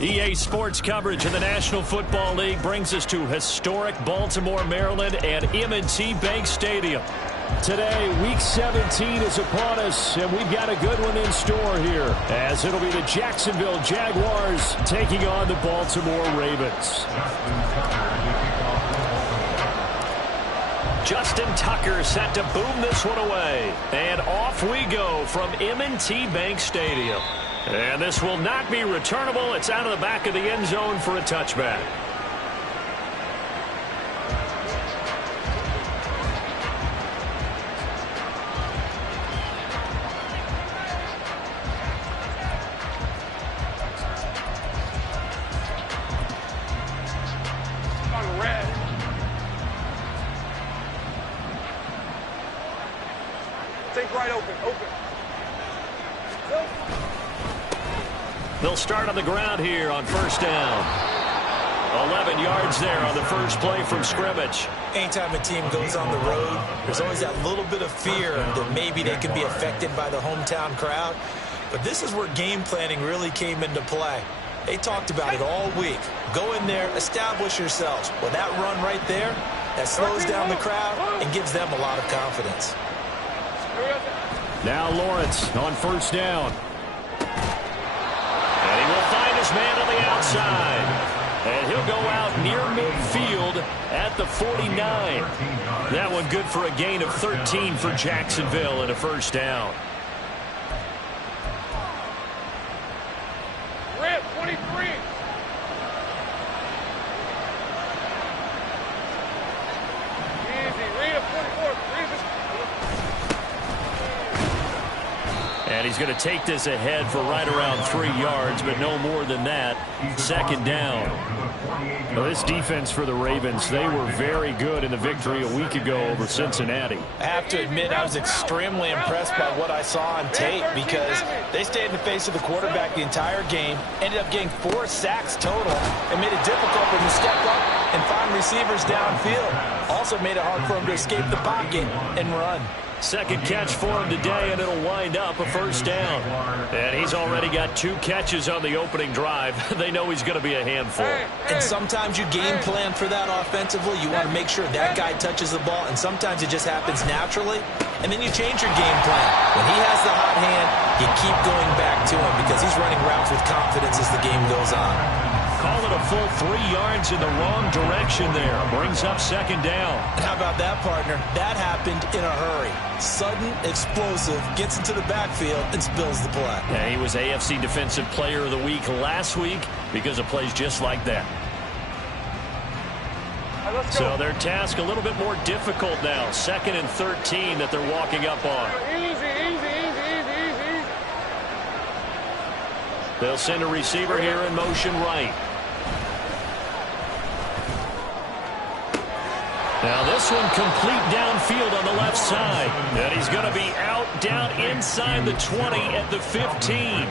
EA Sports coverage of the National Football League brings us to historic Baltimore, Maryland and M&T Bank Stadium. Today, Week 17 is upon us, and we've got a good one in store here, as it'll be the Jacksonville Jaguars taking on the Baltimore Ravens. Justin Tucker set to boom this one away, and off we go from M&T Bank Stadium. And this will not be returnable. It's out of the back of the end zone for a touchback. On red. Think right open. They'll start on the ground here on first down. 11 yards there on the first play from scrimmage. Anytime a team goes on the road, there's always that little bit of fear that maybe they can be affected by the hometown crowd. But this is where game planning really came into play. They talked about it all week. Go in there, establish yourselves. Well, that run right there, that slows down the crowd and gives them a lot of confidence. Now Lawrence on first down. And he will find his man on the outside. And he'll go out near midfield at the 49. That one good for a gain of 13 for Jacksonville and a first down. Red, 23. Easy. Read up 24. And he's going to take this ahead for right around 3 yards, but no more than that. Second down. Well, this defense for the Ravens, they were very good in the victory a week ago over Cincinnati. I have to admit, I was extremely impressed by what I saw on tape because they stayed in the face of the quarterback the entire game, ended up getting 4 sacks total, and made it difficult for him to step up and find receivers downfield. Also made it hard for him to escape the pocket and run. Second catch for him today, and it'll wind up a first down. And he's already got 2 catches on the opening drive. They know he's going to be a handful. And sometimes you game plan for that offensively. You want to make sure that guy touches the ball, and sometimes it just happens naturally. And then you change your game plan. When he has the hot hand, you keep going back to him because he's running routes with confidence as the game goes on. Call it a full 3 yards in the wrong direction there. Brings up second down. How about that, partner? That happened in a hurry. Sudden, explosive, gets into the backfield, and spills the play. Yeah, he was AFC Defensive Player of the Week last week because of plays just like that. So their task a little bit more difficult now. 2nd and 13 that they're walking up on. Easy. They'll send a receiver here in motion right. Now this one complete downfield on the left side. And he's going to be out down inside the 20 at the 15.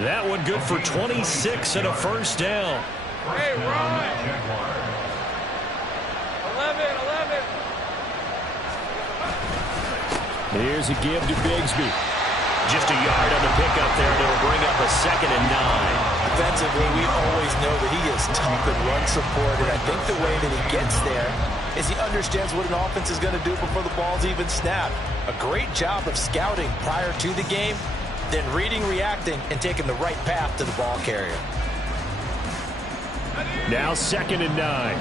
That one good for 26 and a first down. Hey, Ron. 11. Here's a give to Bigsby. Just a yard on the pickup there. That'll bring up a 2nd and 9. Offensively, we always know that he is tough and run support, and I think the way that he gets there is he understands what an offense is going to do before the ball's even snapped. A great job of scouting prior to the game, then reading, reacting, and taking the right path to the ball carrier. Now 2nd and 9.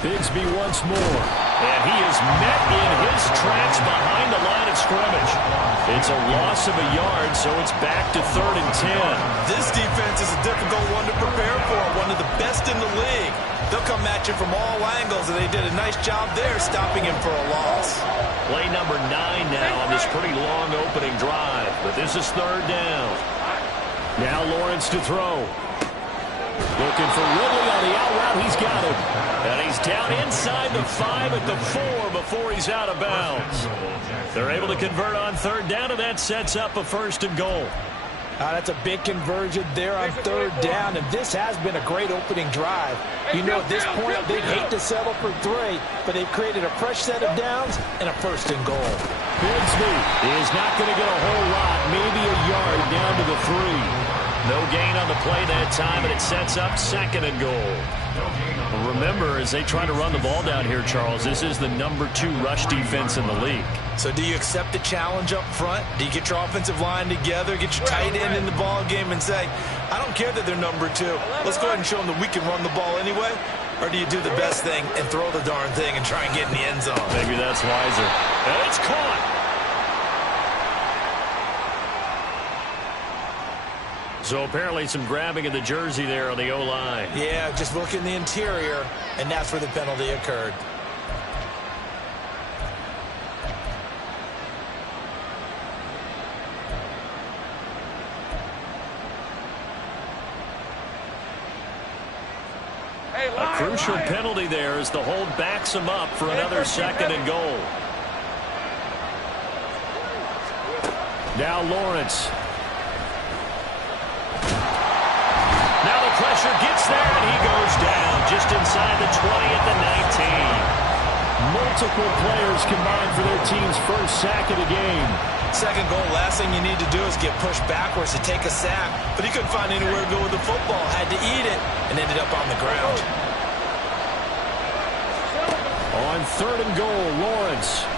Bigsby once more. And he is met in his tracks behind the line of scrimmage. It's a loss of a yard, so it's back to 3rd and 10. This defense is a difficult one to prepare for, one of the best in the league. They'll come at you from all angles, and they did a nice job there stopping him for a loss. Play number 9 now on this pretty long opening drive, but this is 3rd down. Now Lawrence to throw. Looking for Ridley on the out route. He's got it. And he's down inside the 5 at the 4 before he's out of bounds. They're able to convert on 3rd down, and that sets up a 1st and goal. That's a big conversion there on 3rd down, and this has been a great opening drive. You know, at this point, they'd hate to settle for 3, but they've created a fresh set of downs and a 1st and goal. Bigsby is not going to get a whole lot, maybe a yard down to the 3. No gain on the play that time, and it sets up 2nd and goal. Remember, as they try to run the ball down here, Charles, this is the number 2 rush defense in the league. So do you accept the challenge up front? Do you get your offensive line together, get your tight end in the ball game and say, I don't care that they're number 2. Let's go ahead and show them that we can run the ball anyway? Or do you do the best thing and throw the darn thing and try and get in the end zone? Maybe that's wiser. And it's caught. So apparently some grabbing of the jersey there on the O-line. Yeah, just look in the interior, and that's where the penalty occurred. A crucial penalty there as the hold backs him up for another 2nd and goal. Now Lawrence. Now the pressure gets there, and he goes down just inside the 20 at the 19. Multiple players combined for their team's first sack of the game. 2nd goal, last thing you need to do is get pushed backwards to take a sack. But he couldn't find anywhere to go with the football, had to eat it, and ended up on the ground. On 3rd and goal, Lawrence.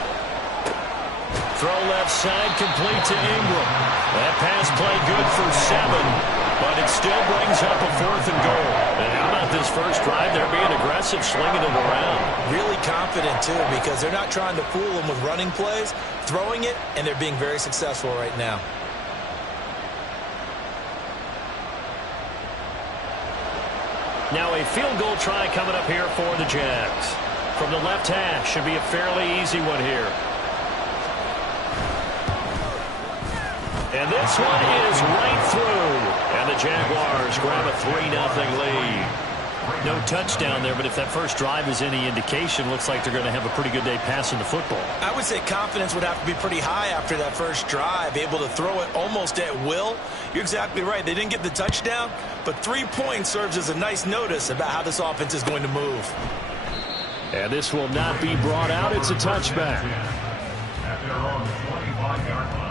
Throw left side, complete to Ingram. That pass play good for 7, but it still brings up a 4th and goal. And how about this first drive? They're being aggressive, slinging it around. Really confident, too, because they're not trying to fool them with running plays, throwing it, and they're being very successful right now. Now a field goal try coming up here for the Jags. From the left hash, should be a fairly easy one here. And this one is right through. And the Jaguars grab a 3-0 lead. No touchdown there, but if that first drive is any indication, looks like they're going to have a pretty good day passing the football. I would say confidence would have to be pretty high after that first drive, able to throw it almost at will. You're exactly right. They didn't get the touchdown, but 3 points serves as a nice notice about how this offense is going to move. And this will not be brought out. It's a touchback. At their own 25-yard line.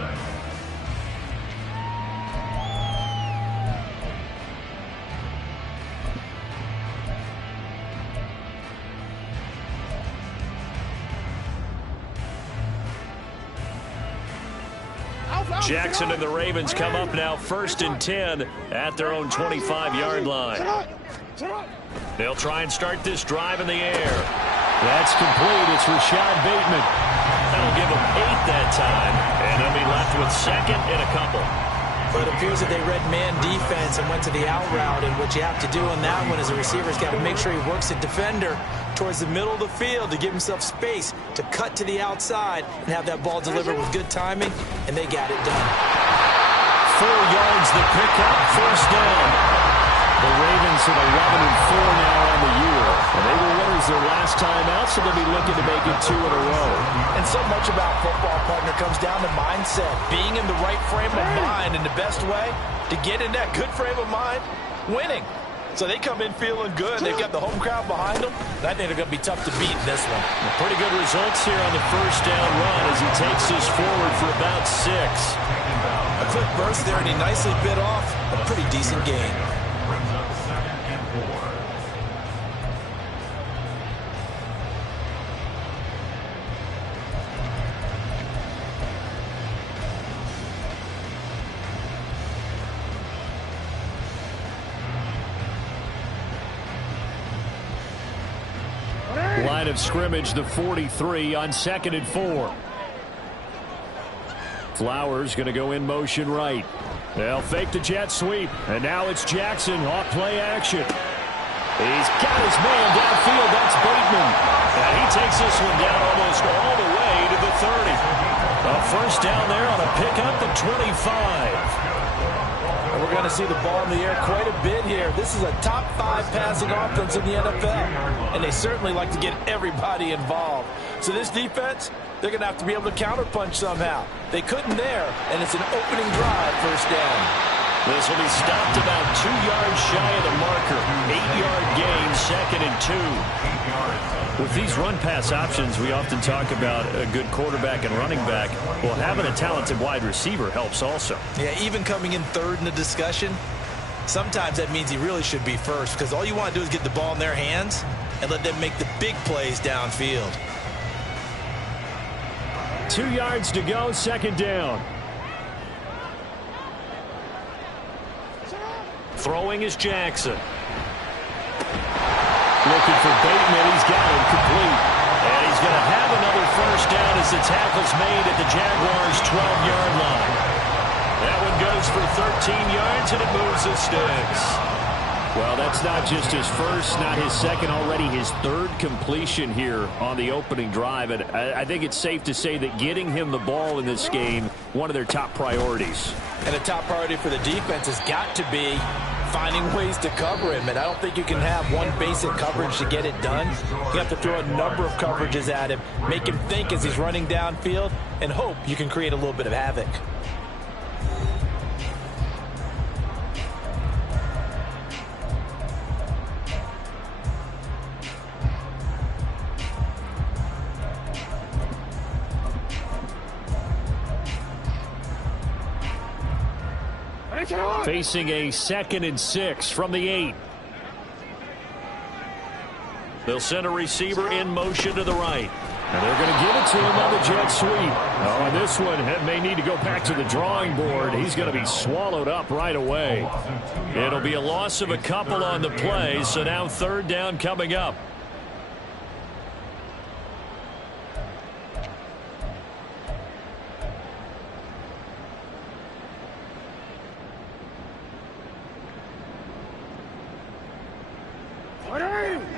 Jackson and the Ravens come up now 1st and 10 at their own 25-yard line. They'll try and start this drive in the air. That's complete. It's Rashad Bateman. That'll give them 8 that time, and they'll be left with 2nd and a couple. But it appears that they read man defense and went to the out route, and what you have to do in that one is the receiver's got to make sure he works the defender towards the middle of the field to give himself space to cut to the outside and have that ball delivered with good timing, and they got it done. 4 yards the pickup, 1st down. The Ravens at 11-4 now on the year. And they were winners their last time out, so they'll be looking to make it 2 in a row. And so much about football, partner, comes down to mindset. Being in the right frame of mind, and the best way to get in that good frame of mind, winning. So they come in feeling good. They've got the home crowd behind them. And I think they're going to be tough to beat in this one. Pretty good results here on the 1st down run as he takes this forward for about 6. A quick burst there, and he nicely bit off a pretty decent gain. Brings up 2nd and 4. Line of scrimmage, the 43 on 2nd and 4. Flowers going to go in motion right. They'll fake the jet sweep. And now it's Jackson off play action. He's got his man downfield. That's Bateman. And he takes this one down almost all the way to the 30. A first down there on a pickup of 25. And we're going to see the ball in the air quite a bit here. This is a top 5 passing offense in the NFL. And they certainly like to get everybody involved. So this defense, they're going to have to be able to counterpunch somehow. They couldn't there, and it's an opening drive, first down. This will be stopped about 2 yards shy of the marker. 8-yard gain, 2nd and 2. With these run-pass options, we often talk about a good quarterback and running back. Well, having a talented wide receiver helps also. Yeah, even coming in third in the discussion, sometimes that means he really should be first, because all you want to do is get the ball in their hands and let them make the big plays downfield. 2 yards to go, 2nd down. Throwing is Jackson. Looking for Bateman. He's got him complete. And he's going to have another first down as the tackle's made at the Jaguars' 12-yard line. That one goes for 13 yards, and it moves the sticks. Well, that's not just his first, not his second, already his 3rd completion here on the opening drive. And I think it's safe to say that getting him the ball in this game, one of their top priorities. And a top priority for the defense has got to be finding ways to cover him. And I don't think you can have one basic coverage to get it done. You have to throw a number of coverages at him, make him think as he's running downfield, and hope you can create a little bit of havoc. Facing a 2nd and 6 from the 8. They'll send a receiver in motion to the right. And they're going to give it to him on the jet sweep. Oh, and this one may need to go back to the drawing board. He's going to be swallowed up right away. It'll be a loss of a couple on the play, so now 3rd down coming up.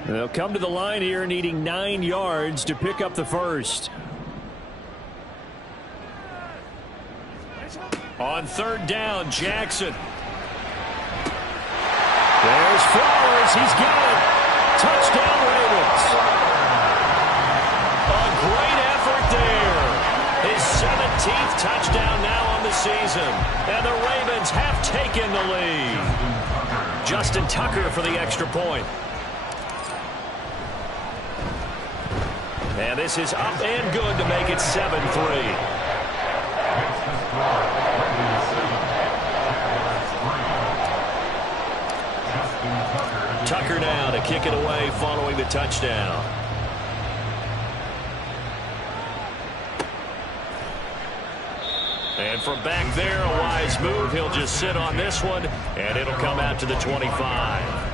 They'll come to the line here needing 9 yards to pick up the first. On 3rd down, Jackson. There's Flowers. He's got it. Touchdown, Ravens. A great effort there. His 17th touchdown now on the season. And the Ravens have taken the lead. Justin Tucker for the extra point. And this is up and good to make it 7-3. Tucker now to kick it away following the touchdown. And from back there, a wise move. He'll just sit on this one, and it'll come out to the 25.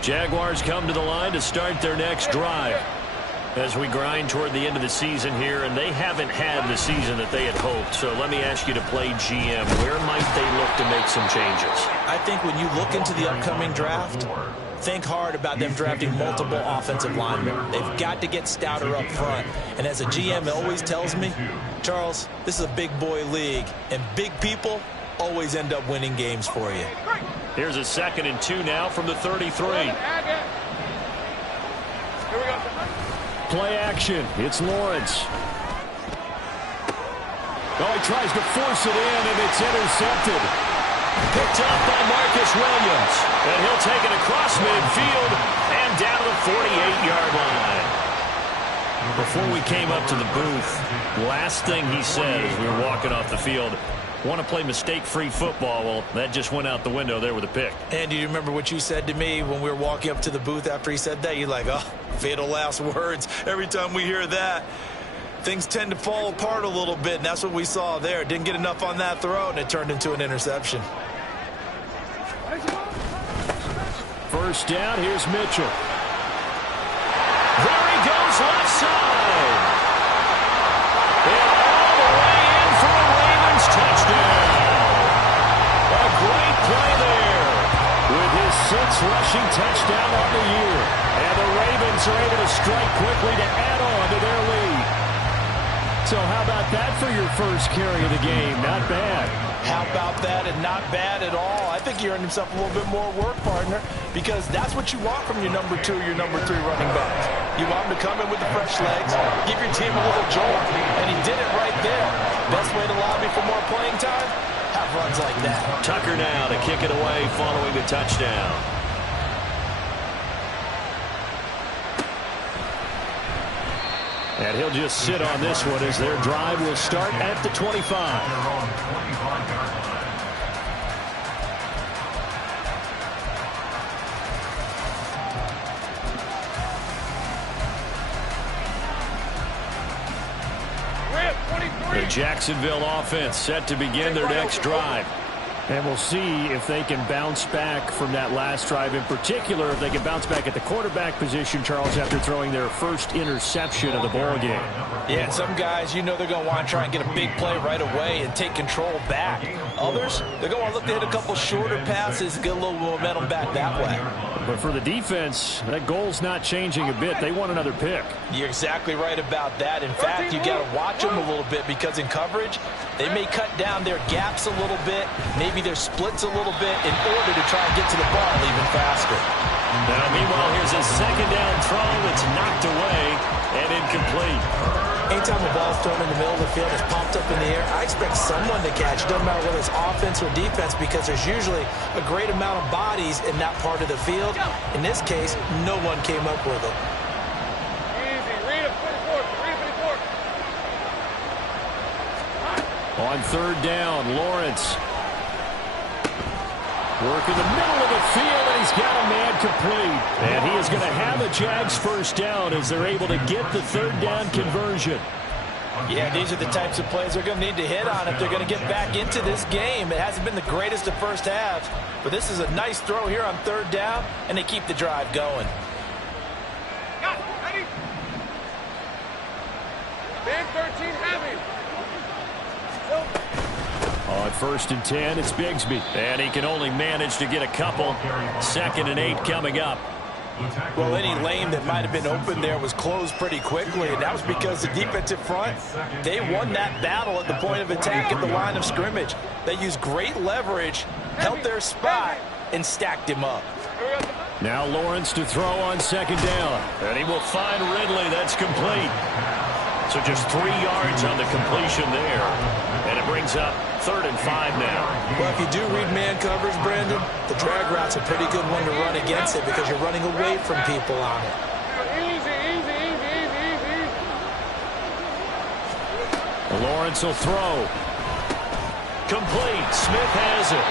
Jaguars come to the line to start their next drive as we grind toward the end of the season here, and they haven't had the season that they had hoped. So let me ask you to play GM. Where might they look to make some changes? I think when you look into the upcoming draft, think hard about them drafting multiple offensive linemen. They've got to get stouter up front. And as a GM, it always tells me, Charles, this is a big boy league, and big people always end up winning games for you. Here's a 2nd and 2 now from the 33. Here we go. Play action. It's Lawrence. Oh, he tries to force it in, and it's intercepted. Picked up by Marcus Williams. And he'll take it across midfield and down to the 48-yard line. Before we came up to the booth, last thing he said as we were walking off the field, want to play mistake-free football. Well, that just went out the window there with a pick. And do you remember what you said to me when we were walking up to the booth after he said that? You're like, oh, fatal last words every time we hear that. things tend to fall apart a little bit, and that's what we saw there. Didn't get enough on that throw, and it turned into an interception. First down, here's Mitchell. There he goes, left side. And all the way in for a Ravens touchdown. A great play there with his 6th rushing touchdown on the year. And the Ravens are able to strike quickly to add on to their lead. So how about that for your first carry of the game? Not bad. How about that, and not bad at all. I think he earned himself a little bit more work, partner, because that's what you want from your number 2 or your number 3 running backs. You want him to come in with the fresh legs, give your team a little jolt, and he did it right there. Best way to lobby for more playing time? Have runs like that. Tucker now to kick it away following the touchdown. And he'll just sit on this one as their drive will start at the 25. The Jacksonville offense set to begin their next drive. And we'll see if they can bounce back from that last drive, in particular if they can bounce back at the quarterback position, Charles, after throwing their first interception of the ball game. Yeah, and some guys, you know they're going to want to try and get a big play right away and take control back. Others, they're going to look to hit a couple shorter passes and get a little momentum back that way. But for the defense, that goal's not changing a bit. They want another pick. You're exactly right about that. In fact, you got to watch them a little bit because in coverage, they may cut down their gaps a little bit, maybe their splits a little bit in order to try and get to the ball even faster. Now, meanwhile, here's a second down throw that's knocked away and incomplete. Anytime a ball's thrown in the middle of the field, it's popped up in the air, I expect someone to catch. Doesn't matter whether it's offense or defense, because there's usually a great amount of bodies in that part of the field. In this case, no one came up with it. Easy. Read it, 44. Read it, 54. On third down, Lawrence. Work in the middle of the field, and he's got a man complete. And he is going to have a Jags first down as they're able to get the third down conversion. Yeah, these are the types of plays they're going to need to hit on if they're going to get back into this game. It hasn't been the greatest of first halves, but this is a nice throw here on third down, and they keep the drive going. Got it. Ready? Man 13 heavy. On first and 10, it's Bigsby. And he can only manage to get a couple. 2nd and 8 coming up. Well, any lane that might have been open there was closed pretty quickly, and that was because the defensive front, they won that battle at the point of attack at the line of scrimmage. They used great leverage, held their spot, and stacked him up. Now Lawrence to throw on second down. And he will find Ridley. That's complete. So just 3 yards on the completion there. And it brings up 3rd and 5 now. Well, if you do read man coverage, Brandon, the drag route's a pretty good one to run against it because you're running away from people on it. Easy. Lawrence will throw. Complete. Smith has it.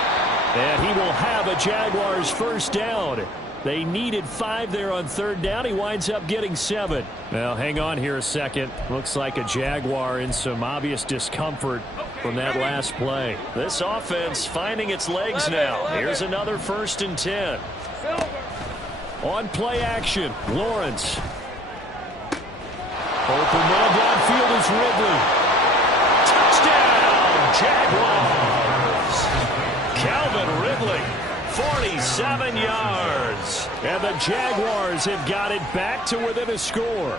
And he will have a Jaguars first down. They needed 5 there on third down. He winds up getting 7. Now, hang on here a second. Looks like a Jaguar in some obvious discomfort from that last play. This offense finding its legs now. Here's another 1st and 10. On play action, Lawrence. Open man downfield is Ridley. Touchdown, Jaguars. Calvin Ridley. 47 yards. And the Jaguars have got it back to within a score.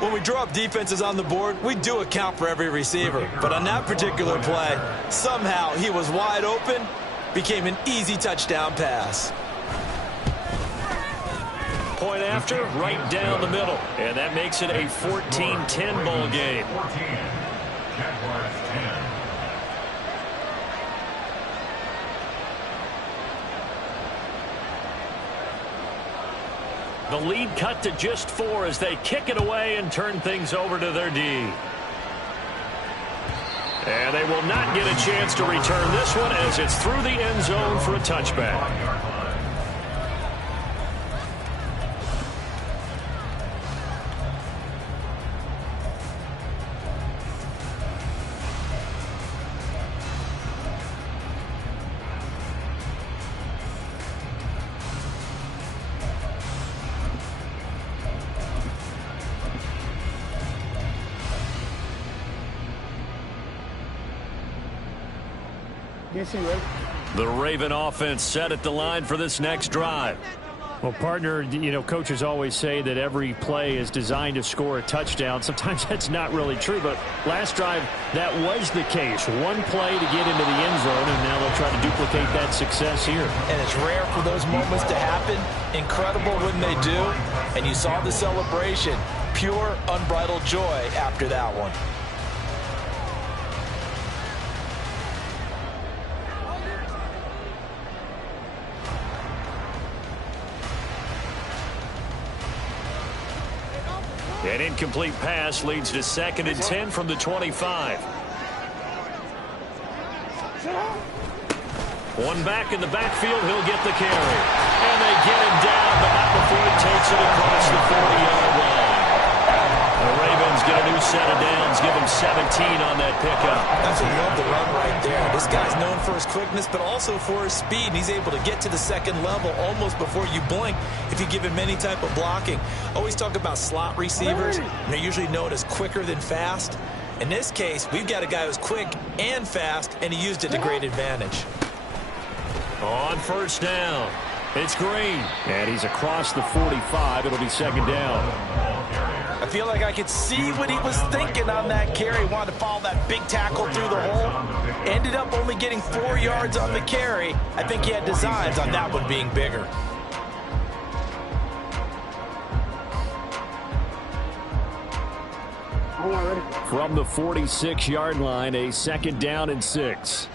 When we draw up defenses on the board, we do account for every receiver. But on that particular play, somehow he was wide open, became an easy touchdown pass. Point after, right down the middle. And that makes it a 14-10 ball game. 14. Jaguars 10. The lead cut to just 4 as they kick it away and turn things over to their D. And they will not get a chance to return this one as it's through the end zone for a touchback. The Raven offense set at the line for this next drive. Well, partner, coaches always say that every play is designed to score a touchdown. Sometimes that's not really true, but last drive, that was the case. One play to get into the end zone, and now they'll try to duplicate that success here. And it's rare for those moments to happen. Incredible when they do. And you saw the celebration. Pure, unbridled joy after that one. An incomplete pass leads to 2nd and 10 from the 25. One back in the backfield, he'll get the carry. And they get him down, but not before he takes it across the 40-yard line. The Ravens get a new set of downs, give him 17 on that pickup. That's a love the run right there. This guy's known for his quickness, but also for his speed. And he's able to get to the second level almost before you blink if you give him any type of blocking. Always talk about slot receivers, and they're usually known as quicker than fast. In this case, we've got a guy who's quick and fast, and he used it to great advantage. On first down, it's Green. And he's across the 45. It'll be 2nd down. I feel like I could see what he was thinking on that carry. Wanted to follow that big tackle through the hole. Ended up only getting 4 yards on the carry. I think he had designs on that one being bigger. From the 46-yard line, a 2nd down and 6.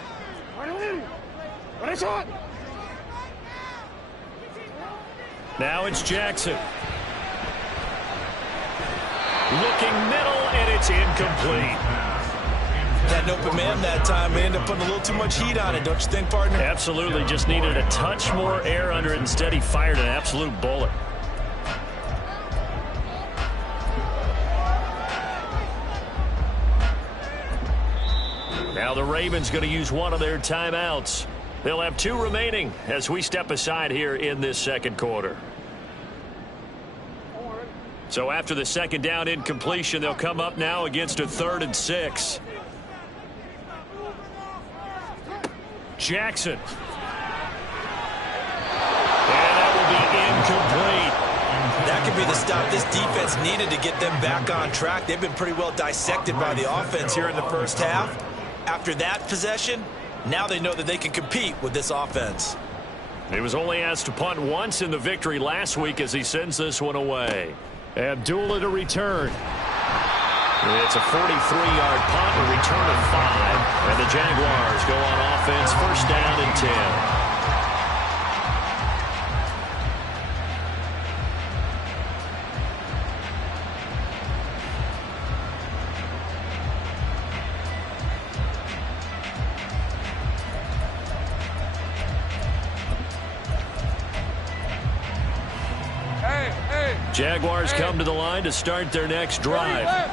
Now it's Jackson. Looking middle, and it's incomplete. That open man that time, they ended up putting a little too much heat on it, don't you think, partner? Absolutely. Just needed a touch more air under it. Instead, he fired an absolute bullet. Now the Ravens going to use one of their timeouts. They'll have 2 remaining as we step aside here in this second quarter. So after the 2nd down incompletion, they'll come up now against a 3rd and 6. Jackson. And that will be incomplete. That could be the stop this defense needed to get them back on track. They've been pretty well dissected by the offense here in the first half. After that possession, now they know that they can compete with this offense. He was only asked to punt once in the victory last week as he sends this one away. Abdullah to return. It's a 43-yard punt, a return of 5, and the Jaguars go on offense, 1st down and 10. Jaguars come to the line to start their next drive.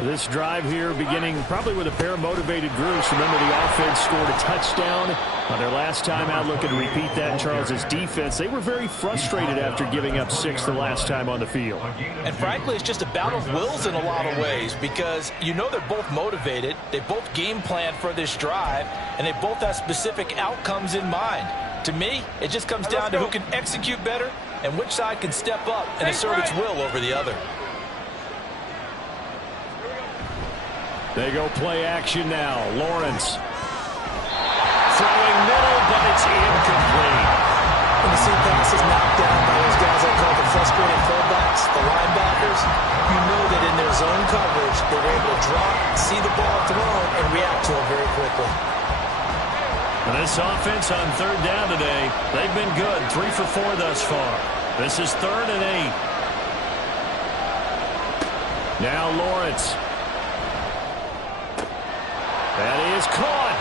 This drive here beginning probably with a pair of motivated groups. Remember, the offense scored a touchdown on their last time out. Looking to repeat that in Charles's defense. They were very frustrated after giving up 6 the last time on the field. And frankly, it's just a battle of wills in a lot of ways because you know they're both motivated. They both game plan for this drive, and they both have specific outcomes in mind. To me, it just comes down to who can execute better and which side can step up and assert its will over the other. They go play action now. Lawrence. Throwing middle, but it's incomplete. When you see passes knocked down by those guys I call the frustrated fullbacks, the linebackers, you know that in their zone coverage, they're able to drop, see the ball thrown, and react to it very quickly. And this offense on 3rd down today, they've been good. 3 for 4 thus far. This is 3rd and 8. Now Lawrence. That is caught.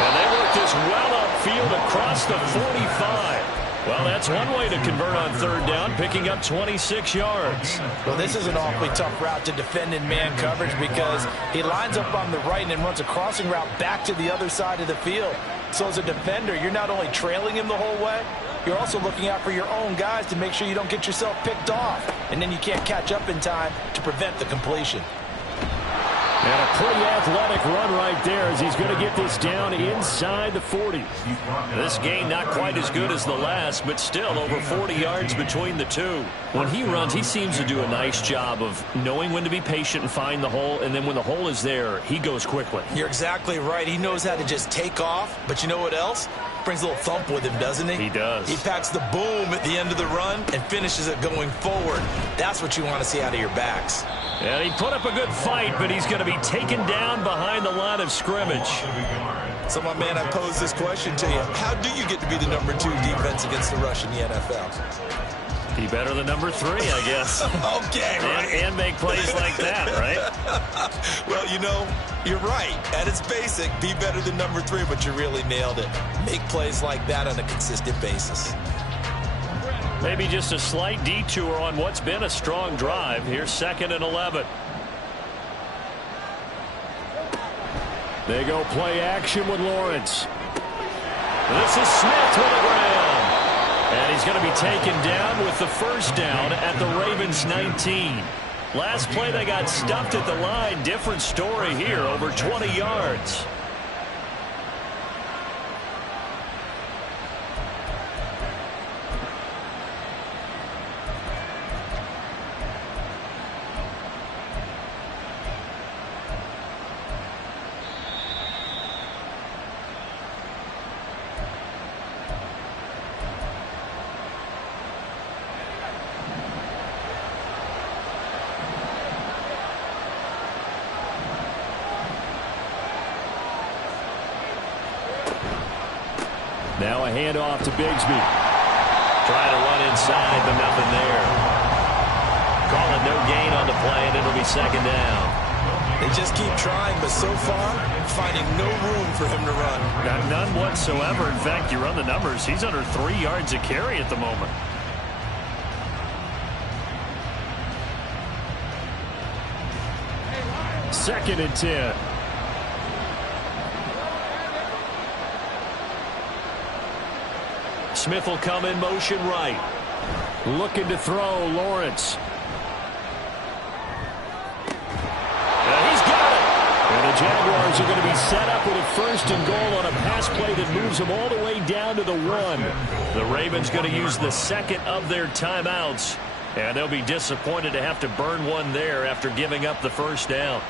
And they work this well upfield across the 45. Well, that's one way to convert on 3rd down, picking up 26 yards. Well, this is an awfully tough route to defend in man coverage because he lines up on the right and then runs a crossing route back to the other side of the field. So as a defender, you're not only trailing him the whole way, you're also looking out for your own guys to make sure you don't get yourself picked off. And then you can't catch up in time to prevent the completion. And a pretty athletic run right there as he's going to get this down inside the 40. This game not quite as good as the last, but still over 40 yards between the two. When he runs, he seems to do a nice job of knowing when to be patient and find the hole, and then when the hole is there, he goes quickly. You're exactly right. He knows how to just take off, but you know what else? Brings a little thump with him, doesn't he? He does. He packs the boom at the end of the run and finishes it going forward. That's what you want to see out of your backs. And he put up a good fight, but he's going to be taken down behind the line of scrimmage. So, my man, I pose this question to you. How do you get to be the #2 defense against the rush in the NFL? Be better than #3, I guess. Okay, right. And make plays like that, right? Well, you know, you're right. At its basic, be better than #3, but you really nailed it. Make plays like that on a consistent basis. Maybe just a slight detour on what's been a strong drive. Here's 2nd and 11. They go play action with Lawrence. This is Smith with the ground. And he's going to be taken down with the first down at the Ravens 19. Last play they got stuffed at the line. Different story here, over 20 yards. Now a handoff to Bigsby. Trying to run inside, but nothing there. Call it no gain on the play, and it'll be 2nd down. They just keep trying, but so far, finding no room for him to run. None whatsoever. In fact, you run the numbers. He's under 3 yards a carry at the moment. Second and 10. Smith will come in motion right. Looking to throw, Lawrence. He's got it. And the Jaguars are going to be set up with a 1st and goal on a pass play that moves them all the way down to the 1. The Ravens going to use the 2nd of their timeouts. And they'll be disappointed to have to burn one there after giving up the 1st down.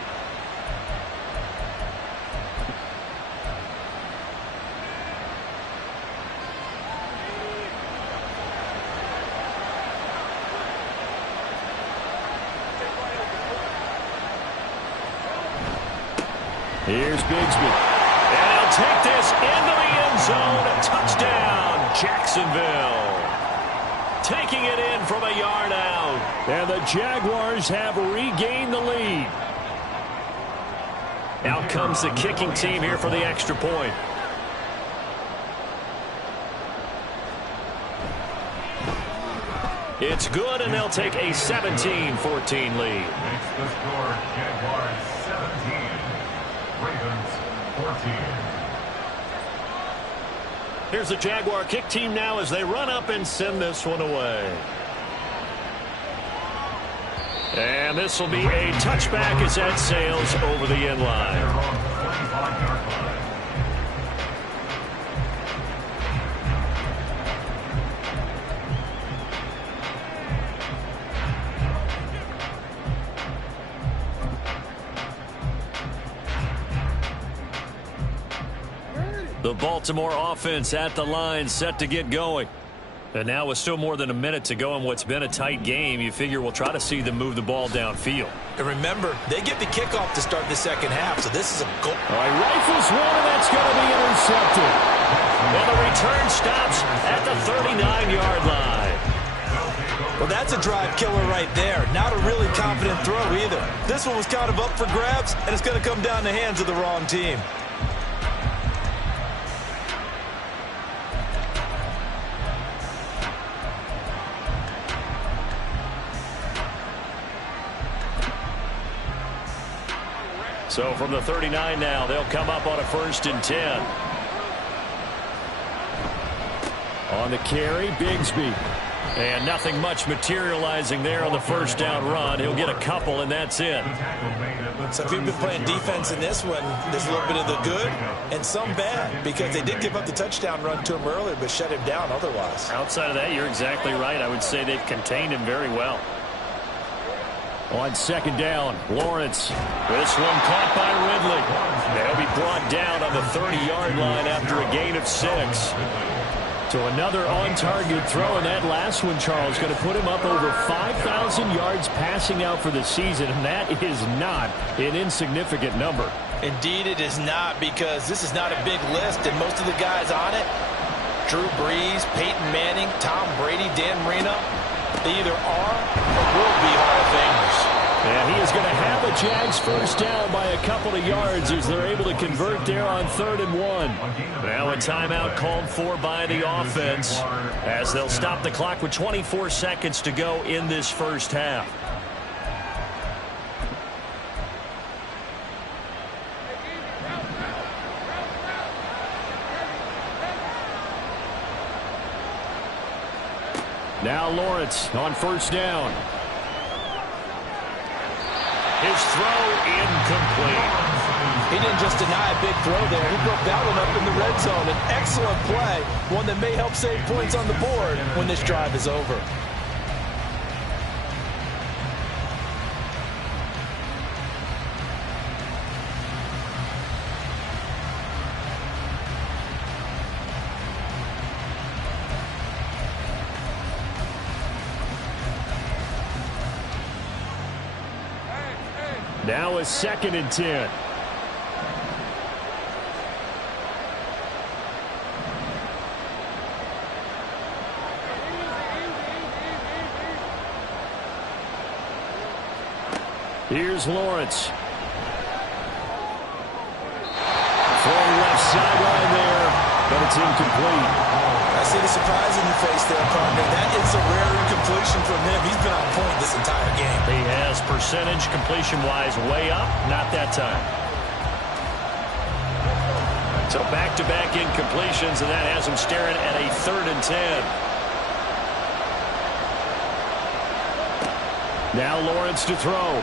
Here's Bigsby. And he'll take this into the end zone. Touchdown, Jacksonville. Taking it in from a yard out. And the Jaguars have regained the lead. Out comes the kicking team here for the extra point. It's good, and they'll take a 17-14 lead. Makes the score Jaguars 17. Ravens 14. Here's the Jaguar kick team now as they run up and send this one away. And this will be a touchback as that sails over the end line. The Baltimore offense at the line, set to get going. And now with still more than a minute to go in what's been a tight game, you figure we'll try to see them move the ball downfield. And remember, they get the kickoff to start the 2nd half, so this is a goal. All right, rifles one, and that's going to be intercepted. And the return stops at the 39-yard line. Well, that's a drive killer right there. Not a really confident throw either. This one was kind of up for grabs, and it's going to come down the hands of the wrong team. So from the 39 now, they'll come up on a 1st and 10. On the carry, Bigsby. And nothing much materializing there on the first down run. He'll get a couple, and that's it. So if you've been playing defense in this one, there's a little bit of the good and some bad, because they did give up the touchdown run to him earlier, but shut him down otherwise. Outside of that, you're exactly right. I would say they've contained him very well. On second down, Lawrence. This one caught by Ridley. They'll be brought down on the 30-yard line after a gain of 6. So another on-target throw, and that last one, Charles, going to put him up over 5,000 yards passing out for the season, and that is not an insignificant number. Indeed it is not, because this is not a big list, and most of the guys on it, Drew Brees, Peyton Manning, Tom Brady, Dan Marino, they either are or will be Hall of Famers. And he is going to have a Jags first down by a couple of yards as they're able to convert there on 3rd and 1. Now a timeout called for by the offense as they'll stop the clock with 24 seconds to go in this first half. Now Lawrence on first down. His throw incomplete. He didn't just deny a big throw there. He broke that one up in the red zone. An excellent play, one that may help save points on the board when this drive is over. Now a 2nd and 10. Here's Lawrence. Throwing left sideline there, but it's incomplete. I see the surprise in your face there, partner. That is a rare incompletion from him. He's been on point this entire game. He has percentage completion-wise way up, not that time. So back-to-back incompletions, and that has him staring at a 3rd and 10. Now Lawrence to throw.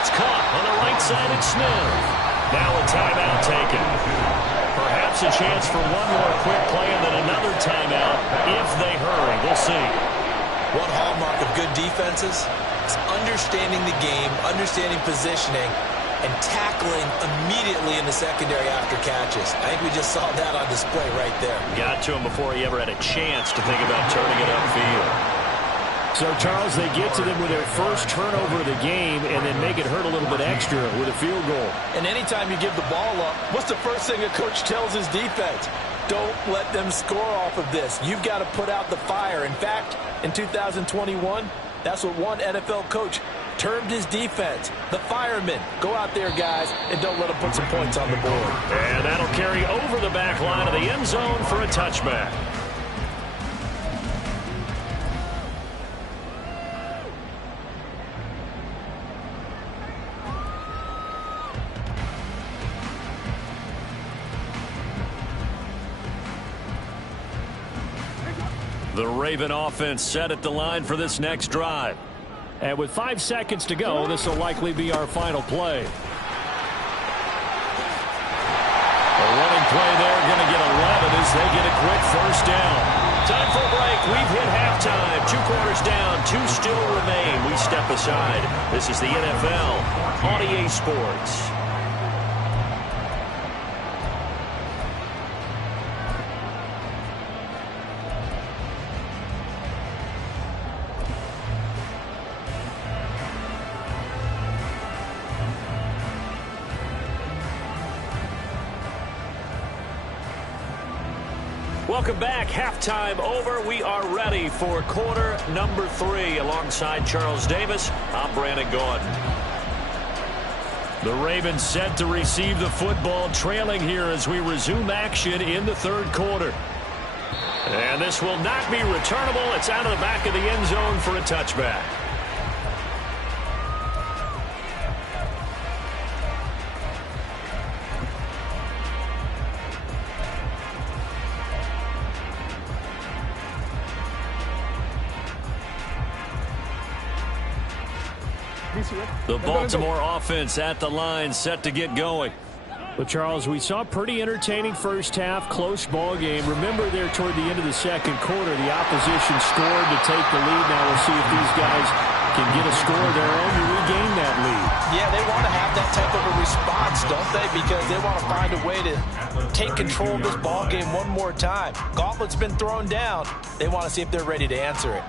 It's caught on the right side at Smith. Now a timeout taken. Perhaps a chance for one more quick play and then another timeout if they hurry. We'll see. One hallmark of good defenses is understanding the game, understanding positioning, and tackling immediately in the secondary after catches. I think we just saw that on display right there. Got to him before he ever had a chance to think about turning it upfield. So, Charles, they get to them with their first turnover of the game and then make it hurt a little bit extra with a field goal. And anytime you give the ball up, what's the first thing a coach tells his defense? Don't let them score off of this. You've got to put out the fire. In fact, in 2021, that's what one NFL coach termed his defense, the firemen. Go out there, guys, and don't let them put some points on the board. And that'll carry over the back line of the end zone for a touchback. The Raven offense set at the line for this next drive. And with 5 seconds to go, this will likely be our final play. A running play there, going to get 11 as they get a quick first down. Time for a break. We've hit halftime. 2 quarters down, 2 still remain. We step aside. This is the NFL on EA Sports. Welcome back. Halftime over. We are ready for quarter number 3. Alongside Charles Davis, I'm Brandon Gordon. The Ravens set to receive the football, trailing here as we resume action in the 3rd quarter. And this will not be returnable. It's out of the back of the end zone for a touchback. The Baltimore offense at the line, set to get going. Well, Charles, we saw a pretty entertaining first half, close ball game. Remember there toward the end of the second quarter, the opposition scored to take the lead. Now we'll see if these guys can get a score of their own to regain that lead. Yeah, they want to have that type of a response, don't they? Because they want to find a way to take control of this ball game one more time. Gauntlet's been thrown down. They want to see if they're ready to answer it.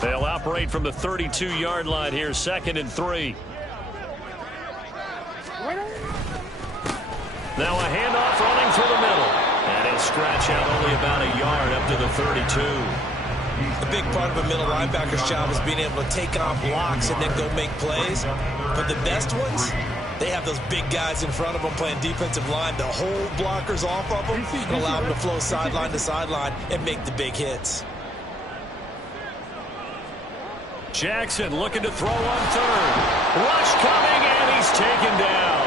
They'll operate from the 32-yard line here, 2nd and 3. Now a handoff running through the middle. And he'll scratch out only about a yard up to the 32. A big part of a middle linebacker's job is being able to take on blocks and then go make plays. But the best ones, they have those big guys in front of them playing defensive line to hold blockers off of them and allow them to flow sideline to sideline and make the big hits. Jackson looking to throw on 3rd. Rush coming, and he's taken down.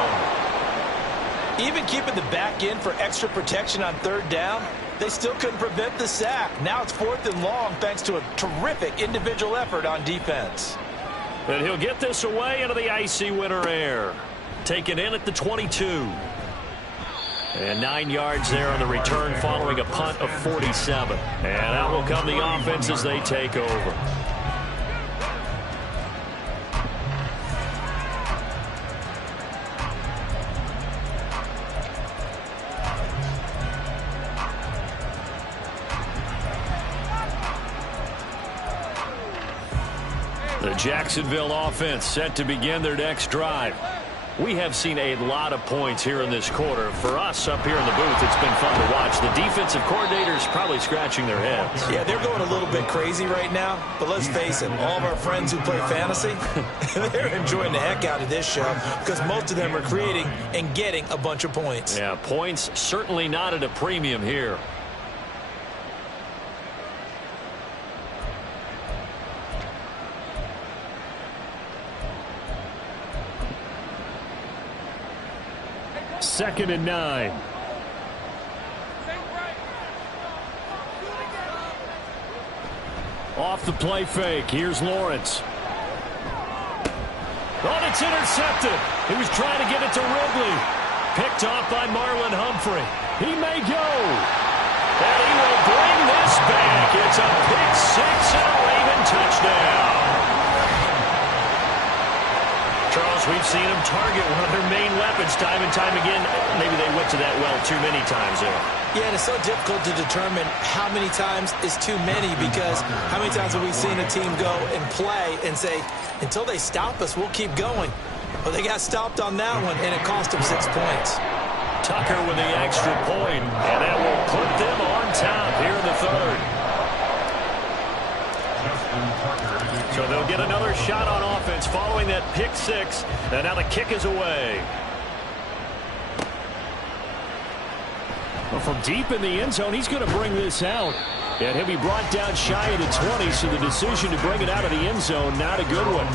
Even keeping the back end for extra protection on 3rd down, they still couldn't prevent the sack. Now it's 4th and long thanks to a terrific individual effort on defense. And he'll get this away into the icy winter air. Taken in at the 22. And 9 yards there on the return following a punt of 47. And out will come the offense as they take over. The Jacksonville offense set to begin their next drive. We have seen a lot of points here in this quarter. For us up here in the booth, it's been fun to watch. The defensive coordinators probably scratching their heads. Yeah, they're going a little bit crazy right now. But let's face it, all of our friends who play fantasy, they're enjoying the heck out of this show because most of them are creating and getting a bunch of points. Yeah, points certainly not at a premium here. Second and 9. Off the play fake. Here's Lawrence. Oh, it's intercepted. He was trying to get it to Ridley. Picked off by Marlon Humphrey. He may go. And he will bring this back. It's a pick 6 and a Raven touchdown. Charles, we've seen him target one of their main weapons time and time again. Maybe they went to that well too many times there. Yeah, and it's so difficult to determine how many times is too many because how many times have we seen a team go and play and say, until they stop us, we'll keep going. Well, they got stopped on that one, and it cost them 6 points. Tucker with the extra point, and that will put them on top here in the 3rd. So they'll get another shot on offense following that pick 6, and now the kick is away. Well, from deep in the end zone, he's going to bring this out. And he'll be brought down shy of the 20, so the decision to bring it out of the end zone, not a good one.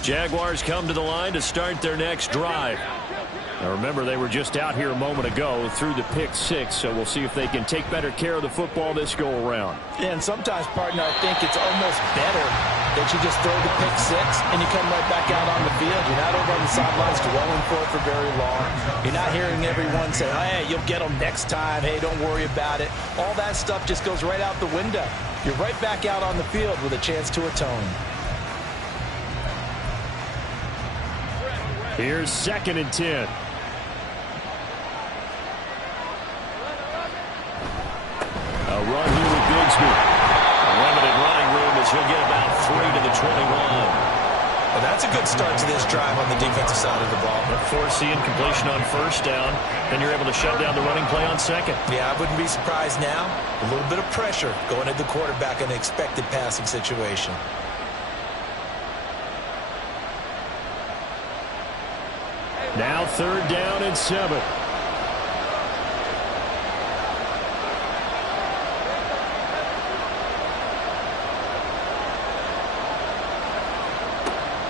Jaguars come to the line to start their next drive. Now remember, they were just out here a moment ago through the pick 6, so we'll see if they can take better care of the football this go around. Yeah, and sometimes, partner, I think it's almost better that you just throw the pick 6 and you come right back out on the field. You're not over on the sidelines dwelling for very long. You're not hearing everyone say, hey, you'll get them next time. Hey, don't worry about it. All that stuff just goes right out the window. You're right back out on the field with a chance to atone. Here's 2nd and 10. A run here with Bigsby. Limited running room as he'll get about 3 to the 21. Well, that's a good start to this drive on the defensive side of the ball. Force the incompletion on 1st down, then you're able to shut down the running play on 2nd. Yeah, I wouldn't be surprised now. A little bit of pressure going at the quarterback in an expected passing situation. Now 3rd down and 7.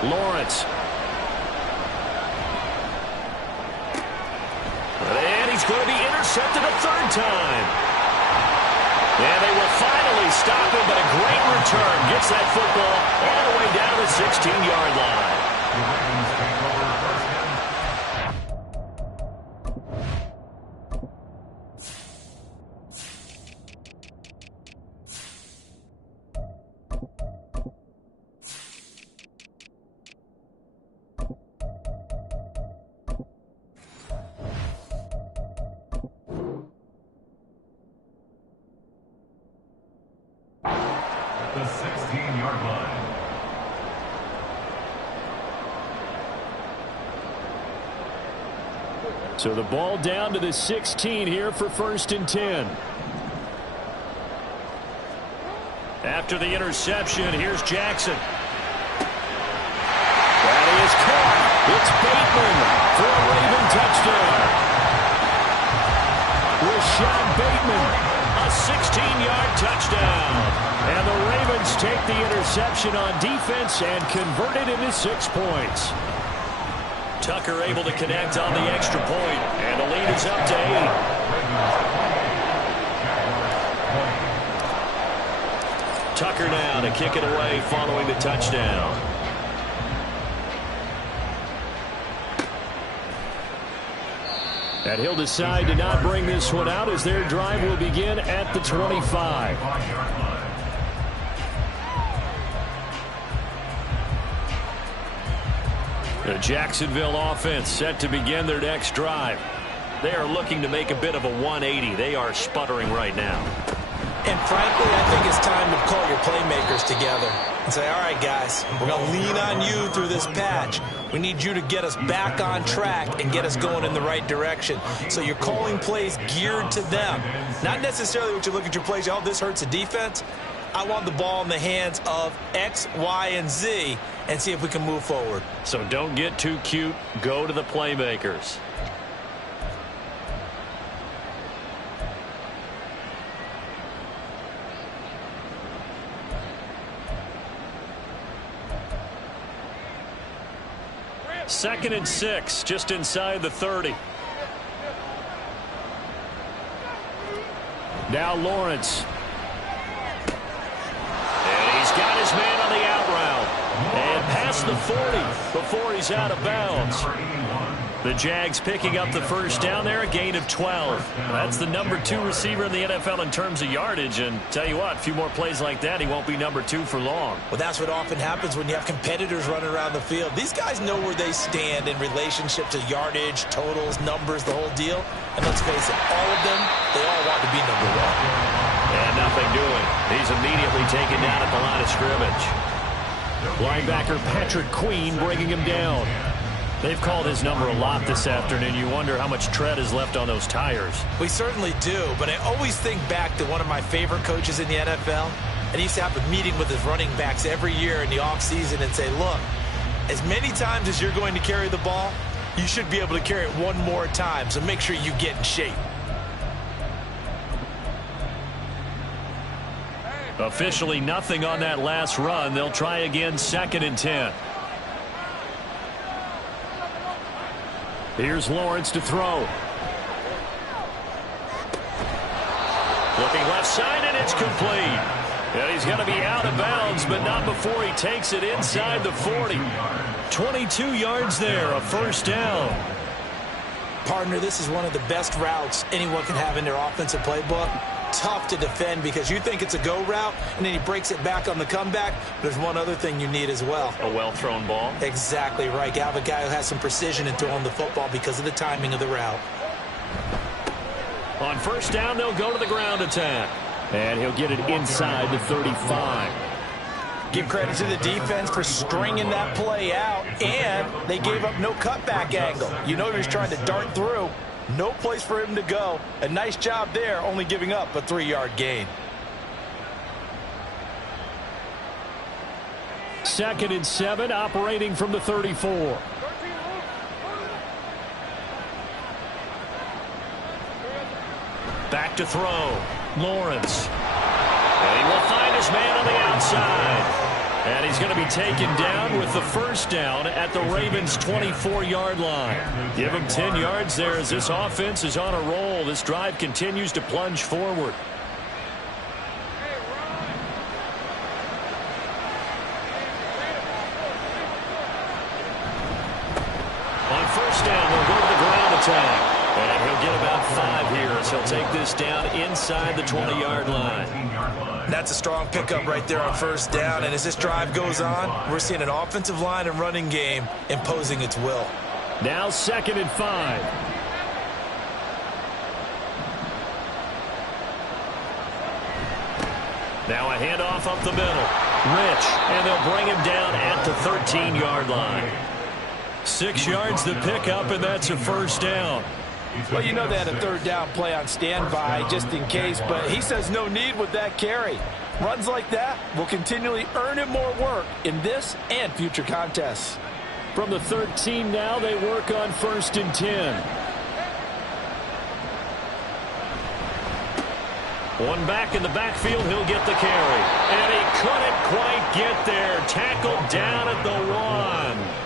Lawrence. And he's going to be intercepted a third time. And they will finally stop him, but a great return. Gets that football all the way down to the 16-yard line. The Ravens take over first down. The 16-yard line. So the ball down to the 16 here for 1st and 10. After the interception, here's Jackson. That is caught. It's Bateman for a Raven touchdown. Rashad Bateman, a 16-yard touchdown. And the Ravens take the interception on defense and convert it into 6 points. Tucker able to connect on the extra point, and the lead is up to 8. Tucker now to kick it away following the touchdown. And he'll decide to not bring this one out as their drive will begin at the 25. The Jacksonville offense set to begin their next drive. They are looking to make a bit of a 180. They are sputtering right now. And frankly, I think it's time to call your playmakers together and say, all right, guys, we're going to lean on you through this patch. We need you to get us back on track and get us going in the right direction. So you're calling plays geared to them. Not necessarily what you look at your plays, oh, this hurts the defense. I want the ball in the hands of X, Y, and Z and see if we can move forward. So don't get too cute. Go to the playmakers. Second and 6, just inside the 30. Now Lawrence. And he's got his man on the out route. And past the 40 before he's out of bounds. The Jags picking up the first down there, a gain of 12. That's the number 2 receiver in the NFL in terms of yardage. And tell you what, a few more plays like that, he won't be number 2 for long. Well, that's what often happens when you have competitors running around the field. These guys know where they stand in relationship to yardage, totals, numbers, the whole deal. And let's face it, all of them, they all want to be number 1. And nothing doing. He's immediately taken down at the line of scrimmage. Linebacker Patrick Queen bringing him down. They've called his number a lot this afternoon. You wonder how much tread is left on those tires. We certainly do, but I always think back to one of my favorite coaches in the NFL. And he used to have a meeting with his running backs every year in the offseason and say, look, as many times as you're going to carry the ball, you should be able to carry it one more time, so make sure you get in shape. Officially nothing on that last run. They'll try again, 2nd and 10. Here's Lawrence to throw. Looking left side, and it's complete. And he's going to be out of bounds, but not before he takes it inside the 40. 22 yards there, a first down. Partner, this is one of the best routes anyone can have in their offensive playbook. Tough to defend because you think it's a go route, and then he breaks it back on the comeback. There's one other thing you need as well. A well-thrown ball. Exactly right. You have a guy who has some precision in throwing the football because of the timing of the route. On first down, they'll go to the ground attack. And he'll get it inside the 35. Give credit to the defense for stringing that play out, and they gave up no cutback angle. You know he was trying to dart through. No place for him to go. A nice job there, only giving up a 3-yard gain. 2nd and 7, operating from the 34. Back to throw. Lawrence. And he will find his man on the outside. And he's going to be taken down with the first down at the Ravens' 24-yard line. Give him 10 yards there as this offense is on a roll. This drive continues to plunge forward. On first down, they'll go to the ground attack. And he'll get about 5 here as he'll take this down inside the 20-yard line. That's a strong pickup right there on first down. And as this drive goes on, we're seeing an offensive line and running game imposing its will. Now 2nd and 5. Now a handoff up the middle. Rich, and they'll bring him down at the 13-yard line. 6 yards the pickup, and that's a first down. Well, you know they had a third down play on standby just in case, but he says no need with that carry. Runs like that will continually earn him more work in this and future contests. From the 13 now, they work on 1st and 10. One back in the backfield, he'll get the carry. And he couldn't quite get there. Tackled down at the 1.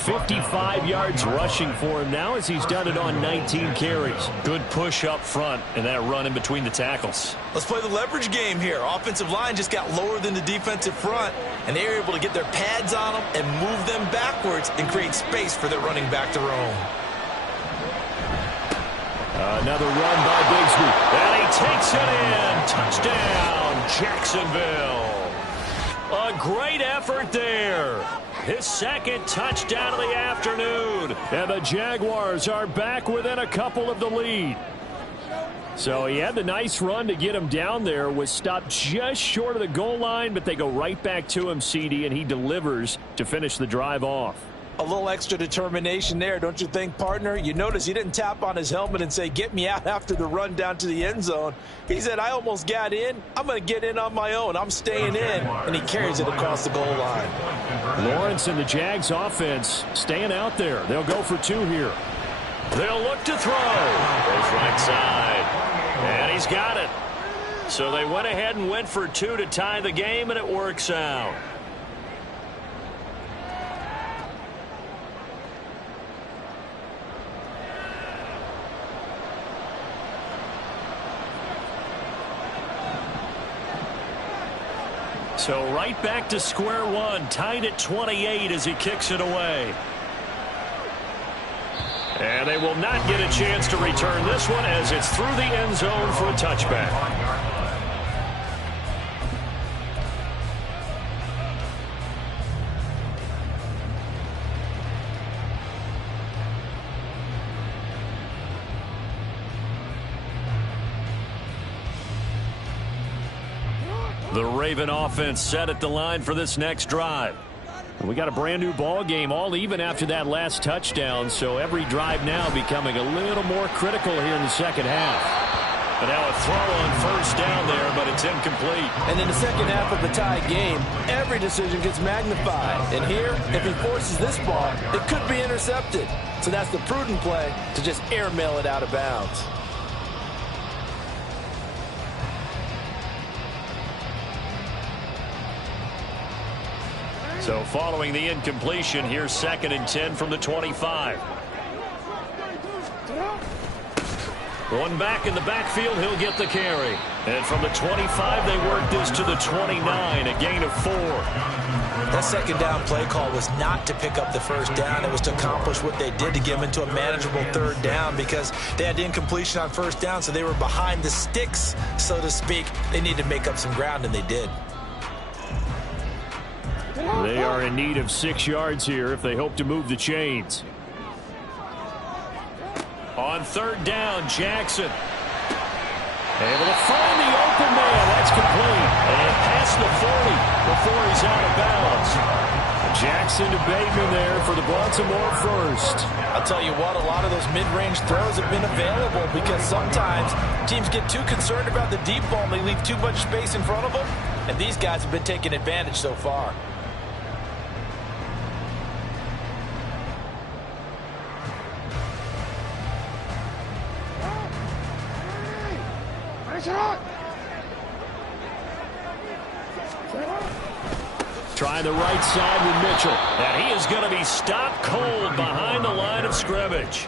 55 yards rushing for him now as he's done it on 19 carries. Good push up front and that run in between the tackles. Let's play the leverage game here. Offensive line just got lower than the defensive front, and they were able to get their pads on them and move them backwards and create space for their running back to roam. Another run by Bigsby. And he takes it in. Touchdown, Jacksonville. A great effort there. His second touchdown of the afternoon. And the Jaguars are back within a couple of the lead. So he had the nice run to get him down there. Was stopped just short of the goal line, but they go right back to him, CD, and he delivers to finish the drive off. A little extra determination there, don't you think, partner? You notice he didn't tap on his helmet and say, get me out after the run down to the end zone. He said, I almost got in. I'm going to get in on my own. I'm staying in. And he carries it across the goal line. Lawrence and the Jags offense staying out there. They'll go for 2 here. They'll look to throw. Goes right side. And he's got it. So they went ahead and went for 2 to tie the game, and it works out. So right back to square one, tied at 28 as he kicks it away. And they will not get a chance to return this one as it's through the end zone for a touchback. The Raven offense set at the line for this next drive. And we got a brand new ball game, all even after that last touchdown, so every drive now becoming a little more critical here in the second half. And now a throw on first down there, but it's incomplete. And in the second half of the tie game, every decision gets magnified. And here, if he forces this ball, it could be intercepted. So that's the prudent play to just airmail it out of bounds. So following the incompletion, here's 2nd and 10 from the 25. One back in the backfield, he'll get the carry. And from the 25, they work this to the 29, a gain of 4. That second down play call was not to pick up the first down. It was to accomplish what they did to get them into a manageable third down because they had incompletion on first down, so they were behind the sticks, so to speak. They needed to make up some ground, and they did. They are in need of 6 yards here if they hope to move the chains. On third down, Jackson. Able to find the open man. That's complete. And past the 40 before he's out of bounds. Jackson to Bateman there for the Baltimore first. I'll tell you what, a lot of those mid-range throws have been available because sometimes teams get too concerned about the deep ball and they leave too much space in front of them. And these guys have been taking advantage so far. Trying the right side with Mitchell. And he is going to be stopped cold behind the line of scrimmage.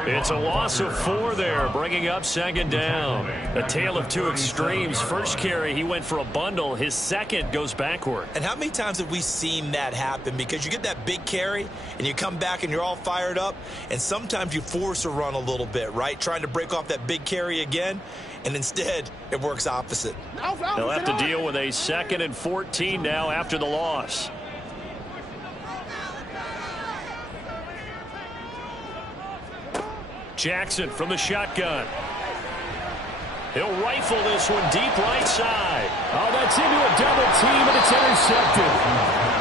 It's a loss of 4 there, bringing up second down. A tale of two extremes. First carry, he went for a bundle. His second goes backward. And how many times have we seen that happen? Because you get that big carry, and you come back and you're all fired up, and sometimes you force a run a little bit, right? Trying to break off that big carry again, and instead it works opposite. They'll have to deal with a 2nd and 14 now after the loss. Jackson from the shotgun. He'll rifle this one deep right side. Oh, that's into a double team, and it's intercepted.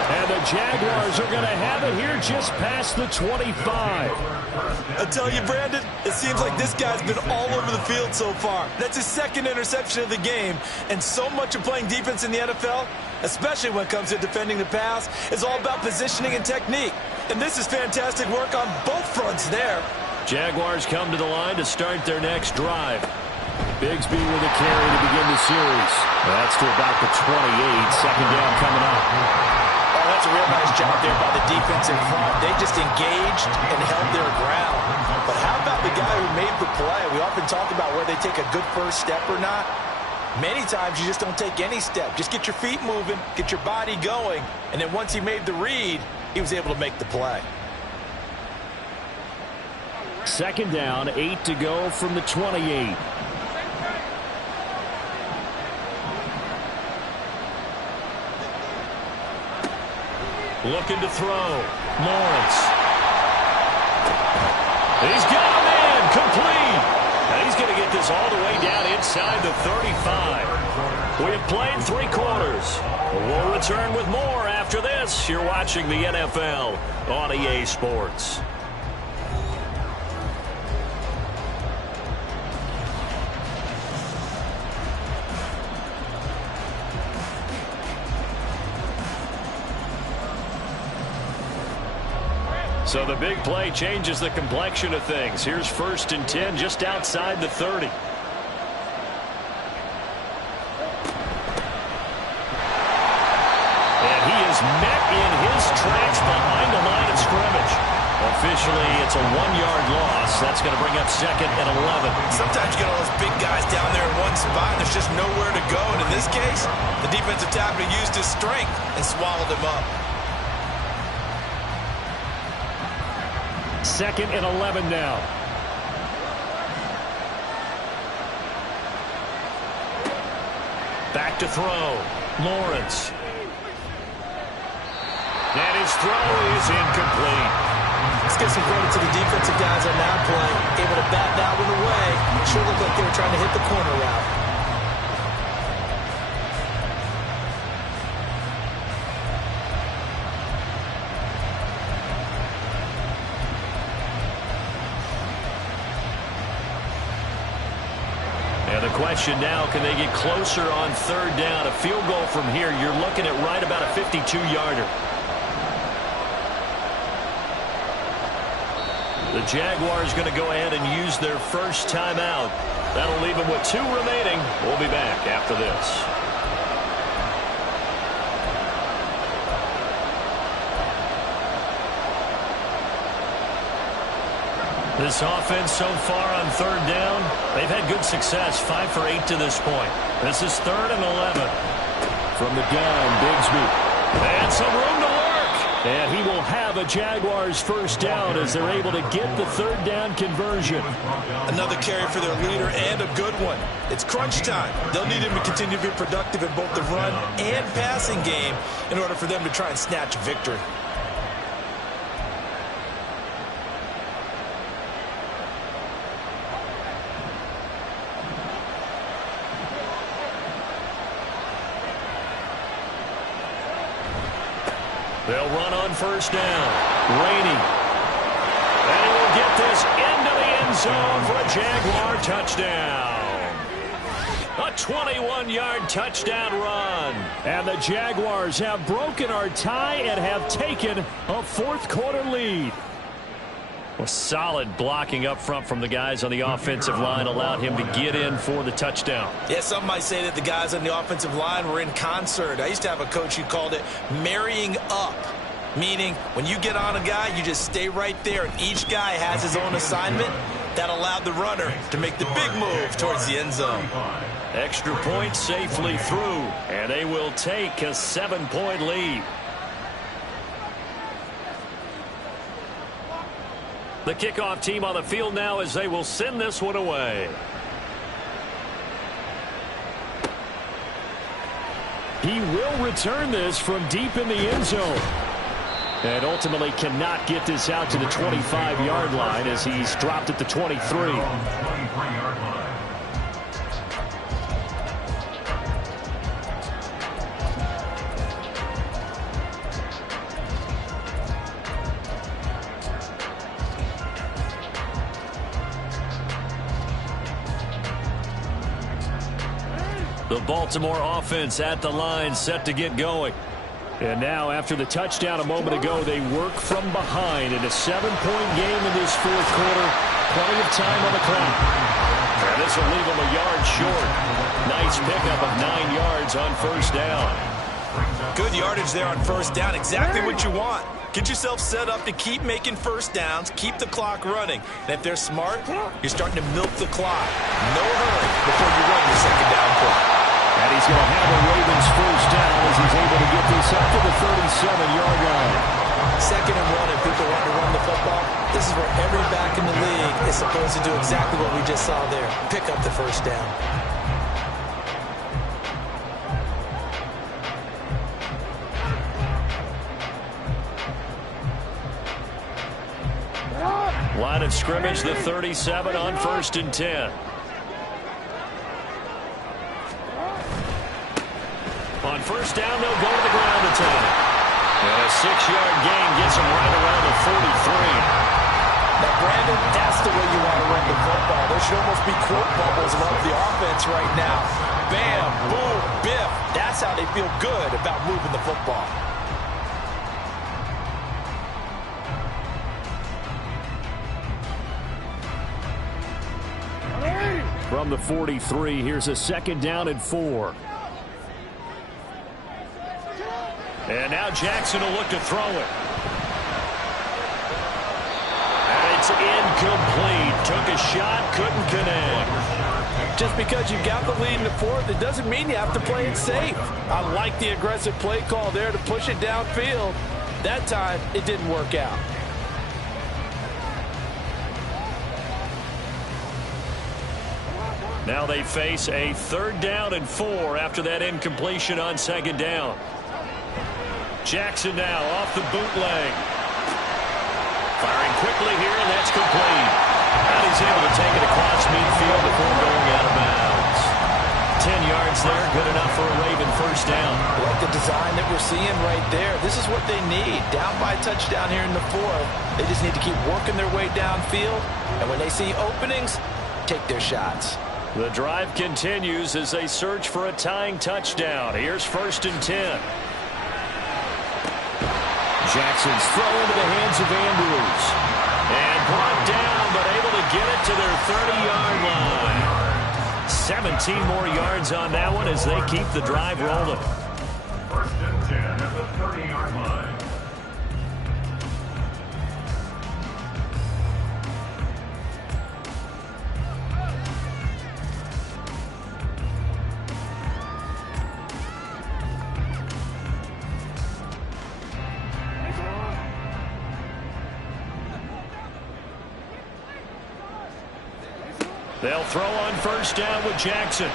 And the Jaguars are going to have it here just past the 25. I tell you, Brandon, it seems like this guy's been all over the field so far. That's his 2nd interception of the game. And so much of playing defense in the NFL, especially when it comes to defending the pass, is all about positioning and technique. And this is fantastic work on both fronts there. Jaguars come to the line to start their next drive. Bigsby with a carry to begin the series. That's to about the 28. Second down coming up. Oh, that's a real nice job there by the defensive front. They just engaged and held their ground. But how about the guy who made the play? We often talk about where they take a good first step or not. Many times you just don't take any step. Just get your feet moving, get your body going, and then once he made the read, he was able to make the play. Second down, 8 to go from the 28. Looking to throw. Lawrence. He's got him in. Complete. And he's going to get this all the way down inside the 35. We have played 3 quarters. We'll return with more after this. You're watching the NFL on EA Sports. So the big play changes the complexion of things. Here's 1st and 10 just outside the 30. And he is met in his tracks behind the line of scrimmage. Officially, it's a 1-yard loss. That's going to bring up 2nd and 11. Sometimes you get all those big guys down there in one spot, and there's just nowhere to go. And in this case, the defensive tackle used his strength and swallowed him up. 2nd and 11 now. Back to throw. Lawrence. And his throw is incomplete. Let's give some credit to the defensive guys on that play. Able to bat that one away. It sure looked like they were trying to hit the corner route. The question now, can they get closer on 3rd down? A field goal from here, you're looking at right about a 52-yarder. The Jaguars going to go ahead and use their first timeout. That'll leave them with 2 remaining. We'll be back after this. This offense so far on 3rd down, they've had good success, 5 for 8 to this point. This is 3rd and 11. From the gun, Bigsby. And some room to work. And he will have a Jaguars first down as they're able to get the 3rd down conversion. Another carry for their leader and a good one. It's crunch time. They'll need him to continue to be productive in both the run and passing game in order for them to try and snatch victory. They'll run on first down. Rainey. And he will get this into the end zone for a Jaguar touchdown. A 21-yard touchdown run. And the Jaguars have broken our tie and have taken a 4th quarter lead. Well, solid blocking up front from the guys on the offensive line allowed him to get in for the touchdown. Yeah, some might say that the guys on the offensive line were in concert. I used to have a coach who called it marrying up, meaning when you get on a guy, you just stay right there, and each guy has his own assignment. That allowed the runner to make the big move towards the end zone. Extra point safely through, and they will take a 7-point lead. The kickoff team on the field now as they will send this one away. He will return this from deep in the end zone. And ultimately cannot get this out to the 25-yard line as he's dropped at the 23. 23-yard line. The Baltimore offense at the line, set to get going. And now, after the touchdown a moment ago, they work from behind in a 7-point game in this fourth quarter. Plenty of time on the clock. And this will leave them a yard short. Nice pickup of 9 yards on first down. Good yardage there on first down. Exactly what you want. Get yourself set up to keep making first downs, keep the clock running. And if they're smart, you're starting to milk the clock. No hurry before you run your second down play. And he's going to have a Ravens first down as he's able to get this up to the 37-yard line. 2nd and 1 and people want to run the football. This is where every back in the league is supposed to do exactly what we just saw there. Pick up the first down. Line of scrimmage, the 37 on 1st and 10. On first down, they'll go to the ground attack. And a 6-yard gain gets them right around the 43. Now, Brandon, that's the way you want to run the football. There should almost be quote bubbles above the offense right now. Bam, boom, biff. That's how they feel good about moving the football. From the 43, here's a 2nd down and 4. And now Jackson will look to throw it. And it's incomplete. Took a shot, couldn't connect. Just because you've got the lead in the fourth, it doesn't mean you have to play it safe. I like the aggressive play call there to push it downfield. That time, it didn't work out. Now they face a 3rd down and 4 after that incompletion on 2nd down. Jackson now off the bootleg. Firing quickly here, and that's complete. And he's able to take it across midfield before going out of bounds. 10 yards there, good enough for a Raven first down. I like the design that we're seeing right there. This is what they need. Down by a touchdown here in the fourth. They just need to keep working their way downfield. And when they see openings, take their shots. The drive continues as they search for a tying touchdown. Here's 1st and 10. Jackson's throw into the hands of Andrews. And brought down, but able to get it to their 30-yard line. 17 more yards on that one as they keep the drive rolling. 1st and 10 at the 30-yard line. They'll throw on first down with Jackson.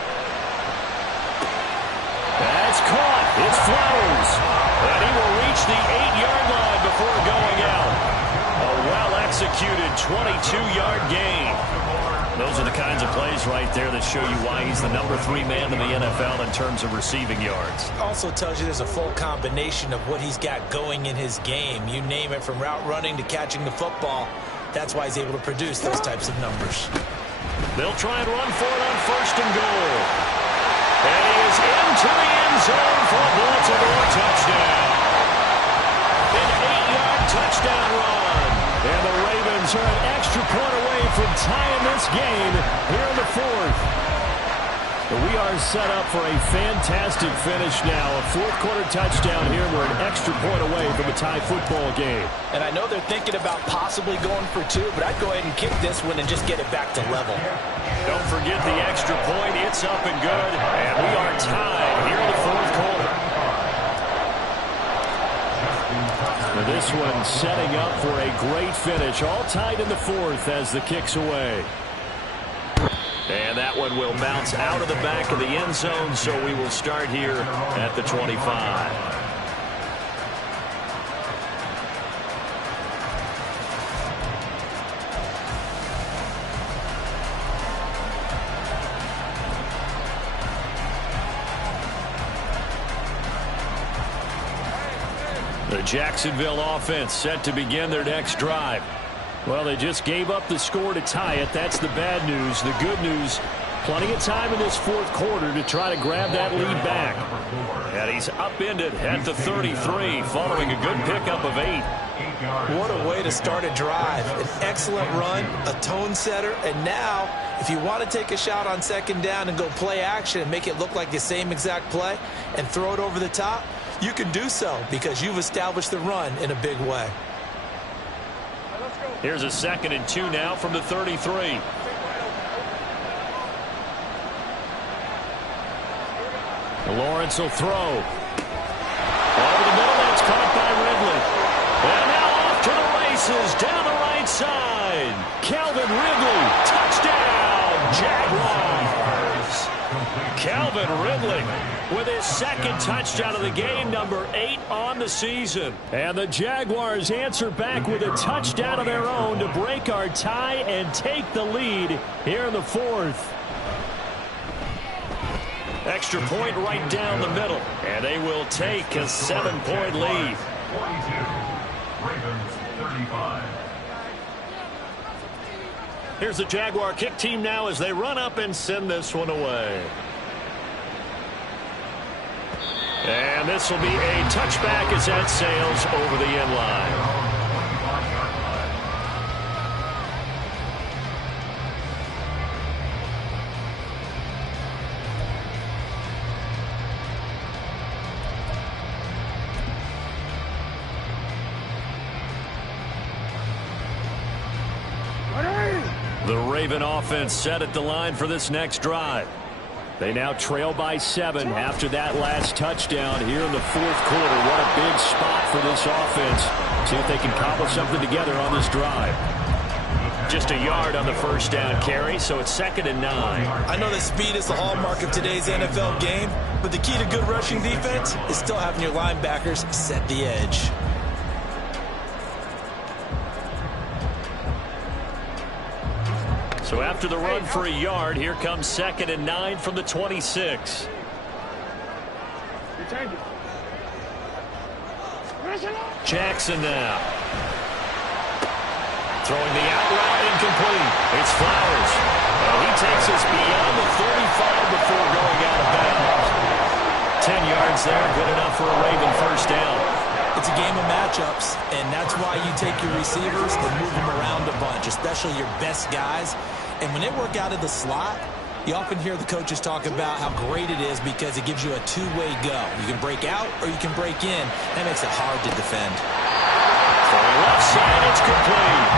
That's caught. It's Flowers. And he will reach the 8-yard line before going out. A well-executed 22-yard gain. Those are the kinds of plays right there that show you why he's the number 3 man in the NFL in terms of receiving yards. Also tells you there's a full combination of what he's got going in his game. You name it, from route running to catching the football. That's why he's able to produce those types of numbers. They'll try and run for it on 1st and goal. And he is into the end zone for a Baltimore touchdown. An 8-yard touchdown run. And the Ravens are tying this game here in the fourth. We are set up for a fantastic finish now. A fourth-quarter touchdown here. We're an extra point away from a tie football game. And I know they're thinking about possibly going for two, but I'd go ahead and kick this one and just get it back to level. Don't forget the extra point. It's up and good. And we are tied here in the fourth quarter. And this one setting up for a great finish. All tied in the fourth as the kick's away. And that one will bounce out of the back of the end zone, so we will start here at the 25. The Jacksonville offense set to begin their next drive. Well, they just gave up the score to tie it. That's the bad news. The good news, plenty of time in this fourth quarter to try to grab that lead back. And he's upended at the 33 following a good pickup of 8. What a way to start a drive. An excellent run, a tone setter, and now if you want to take a shot on second down and go play action and make it look like the same exact play and throw it over the top, you can do so because you've established the run in a big way. Here's a 2nd and 2 now from the 33. Lawrence will throw. Over the middle, that's caught by Ridley. And now off to the races down the right side. Calvin Ridley, touchdown, Jaguars. Calvin Ridley with his 2nd touchdown of the game, number 8 on the season. And the Jaguars answer back with a touchdown of their own to break our tie and take the lead here in the fourth. Extra point right down the middle, and they will take a 7-point lead. 42, Ravens 35. Here's the Jaguar kick team now as they run up and send this one away. And this will be a touchback as that sails over the end line. The Raven offense set at the line for this next drive. They now trail by 7 after that last touchdown here in the fourth quarter. What a big spot for this offense. See if they can cobble something together on this drive. Just a yard on the first down carry, so it's 2nd and 9. I know that speed is the hallmark of today's NFL game, but the key to good rushing defense is still having your linebackers set the edge. So after the run for a yard, here comes 2nd and 9 from the 26. Jackson now. Throwing the out route incomplete. It's Flowers. And he takes us beyond the 35 before going out of bounds. 10 yards there, good enough for a Raven first down. It's a game of matchups, and that's why you take your receivers and move them around a bunch, especially your best guys. And when they work out of the slot, you often hear the coaches talk about how great it is because it gives you a two-way go. You can break out or you can break in. That makes it hard to defend. From the left side, it's complete.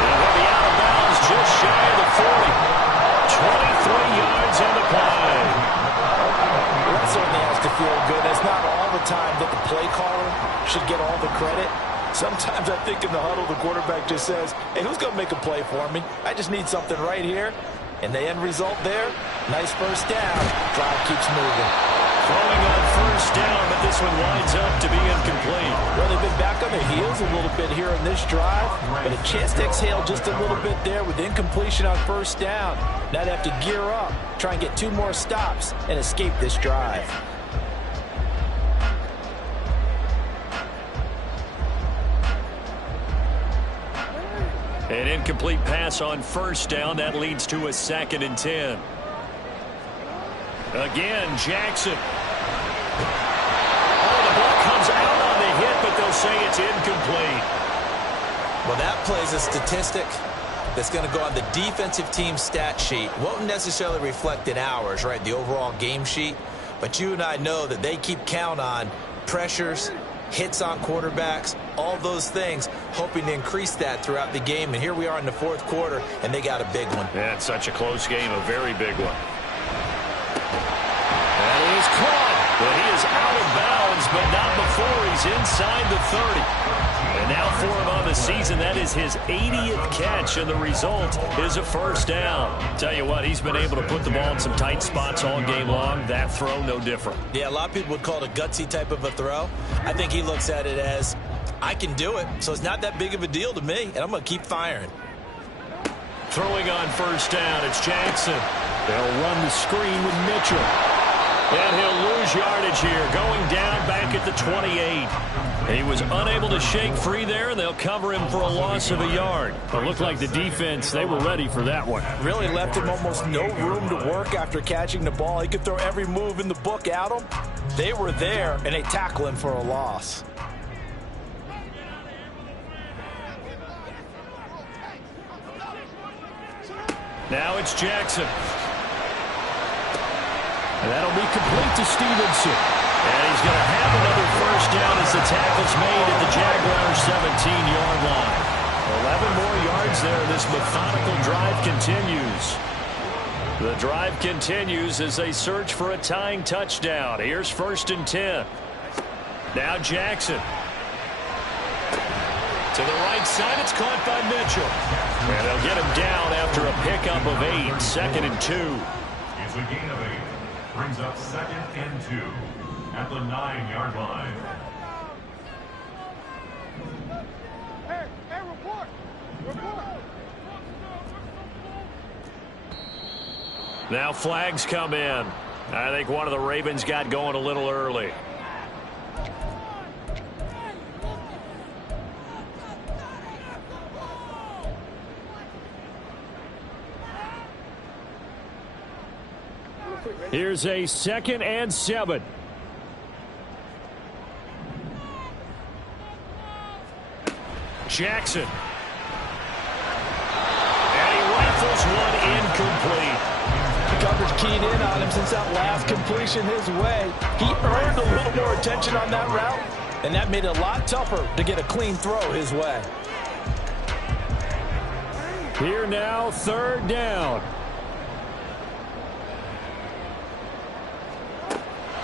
And he'll be out of bounds just shy of the 40. 23 yards on the play. Well, that certainly has to feel good. It's not all the time that the play caller should get all the credit. Sometimes I think in the huddle, the quarterback just says, hey, who's going to make a play for me? I just need something right here. And the end result there, nice first down. Drive keeps moving. Throwing on first down, but this one winds up to be incomplete. Well, they've been back on their heels a little bit here in this drive, but a chance to exhale just a little bit there with incompletion on first down. Now they have to gear up, try and get 2 more stops, and escape this drive. An incomplete pass on first down. That leads to a 2nd and 10. Again, Jackson. Oh, the ball comes out on the hit, but they'll say it's incomplete. Well, that plays a statistic that's going to go on the defensive team stat sheet. Won't necessarily reflect in ours, right, the overall game sheet. But you and I know that they keep count on pressures, hits on quarterbacks, all those things, hoping to increase that throughout the game. And here we are in the fourth quarter, and they got a big one. Yeah, it's such a close game, a very big one. That is caught, but he is out of bounds, but not before he's inside the 30. And now for him on the season, that is his 80th catch, and the result is a first down. Tell you what, he's been able to put the ball in some tight spots all game long. That throw, no different. Yeah, a lot of people would call it a gutsy type of a throw. I think he looks at it as, I can do it, so it's not that big of a deal to me, and I'm going to keep firing. Throwing on first down, it's Jackson. They'll run the screen with Mitchell. And he'll lose yardage here, going down back at the 28. He was unable to shake free there, and they'll cover him for a loss of a yard. It looked like the defense, they were ready for that one. Really left him almost no room to work after catching the ball. He could throw every move in the book at him. They were there, and they tackle him for a loss. Now it's Jackson. And that'll be complete to Stevenson. And he's going to have another first down as the tackle's made at the Jaguars' 17-yard line. 11 more yards there. This methodical drive continues. The drive continues as they search for a tying touchdown. Here's 1st and 10. Now Jackson. To the right side, it's caught by Mitchell. And they'll get him down after a pickup of 8. 2nd and 2. It's a gain of 8. Brings up 2nd and 2 at the 9-yard line. Hey, report! Now flags come in. I think one of the Ravens got going a little early. Here's a 2nd and 7. Jackson. And he rifles one incomplete. The coverage keyed in on him since that last completion his way. He earned a little more attention on that route, and that made it a lot tougher to get a clean throw his way. Here now, 3rd down.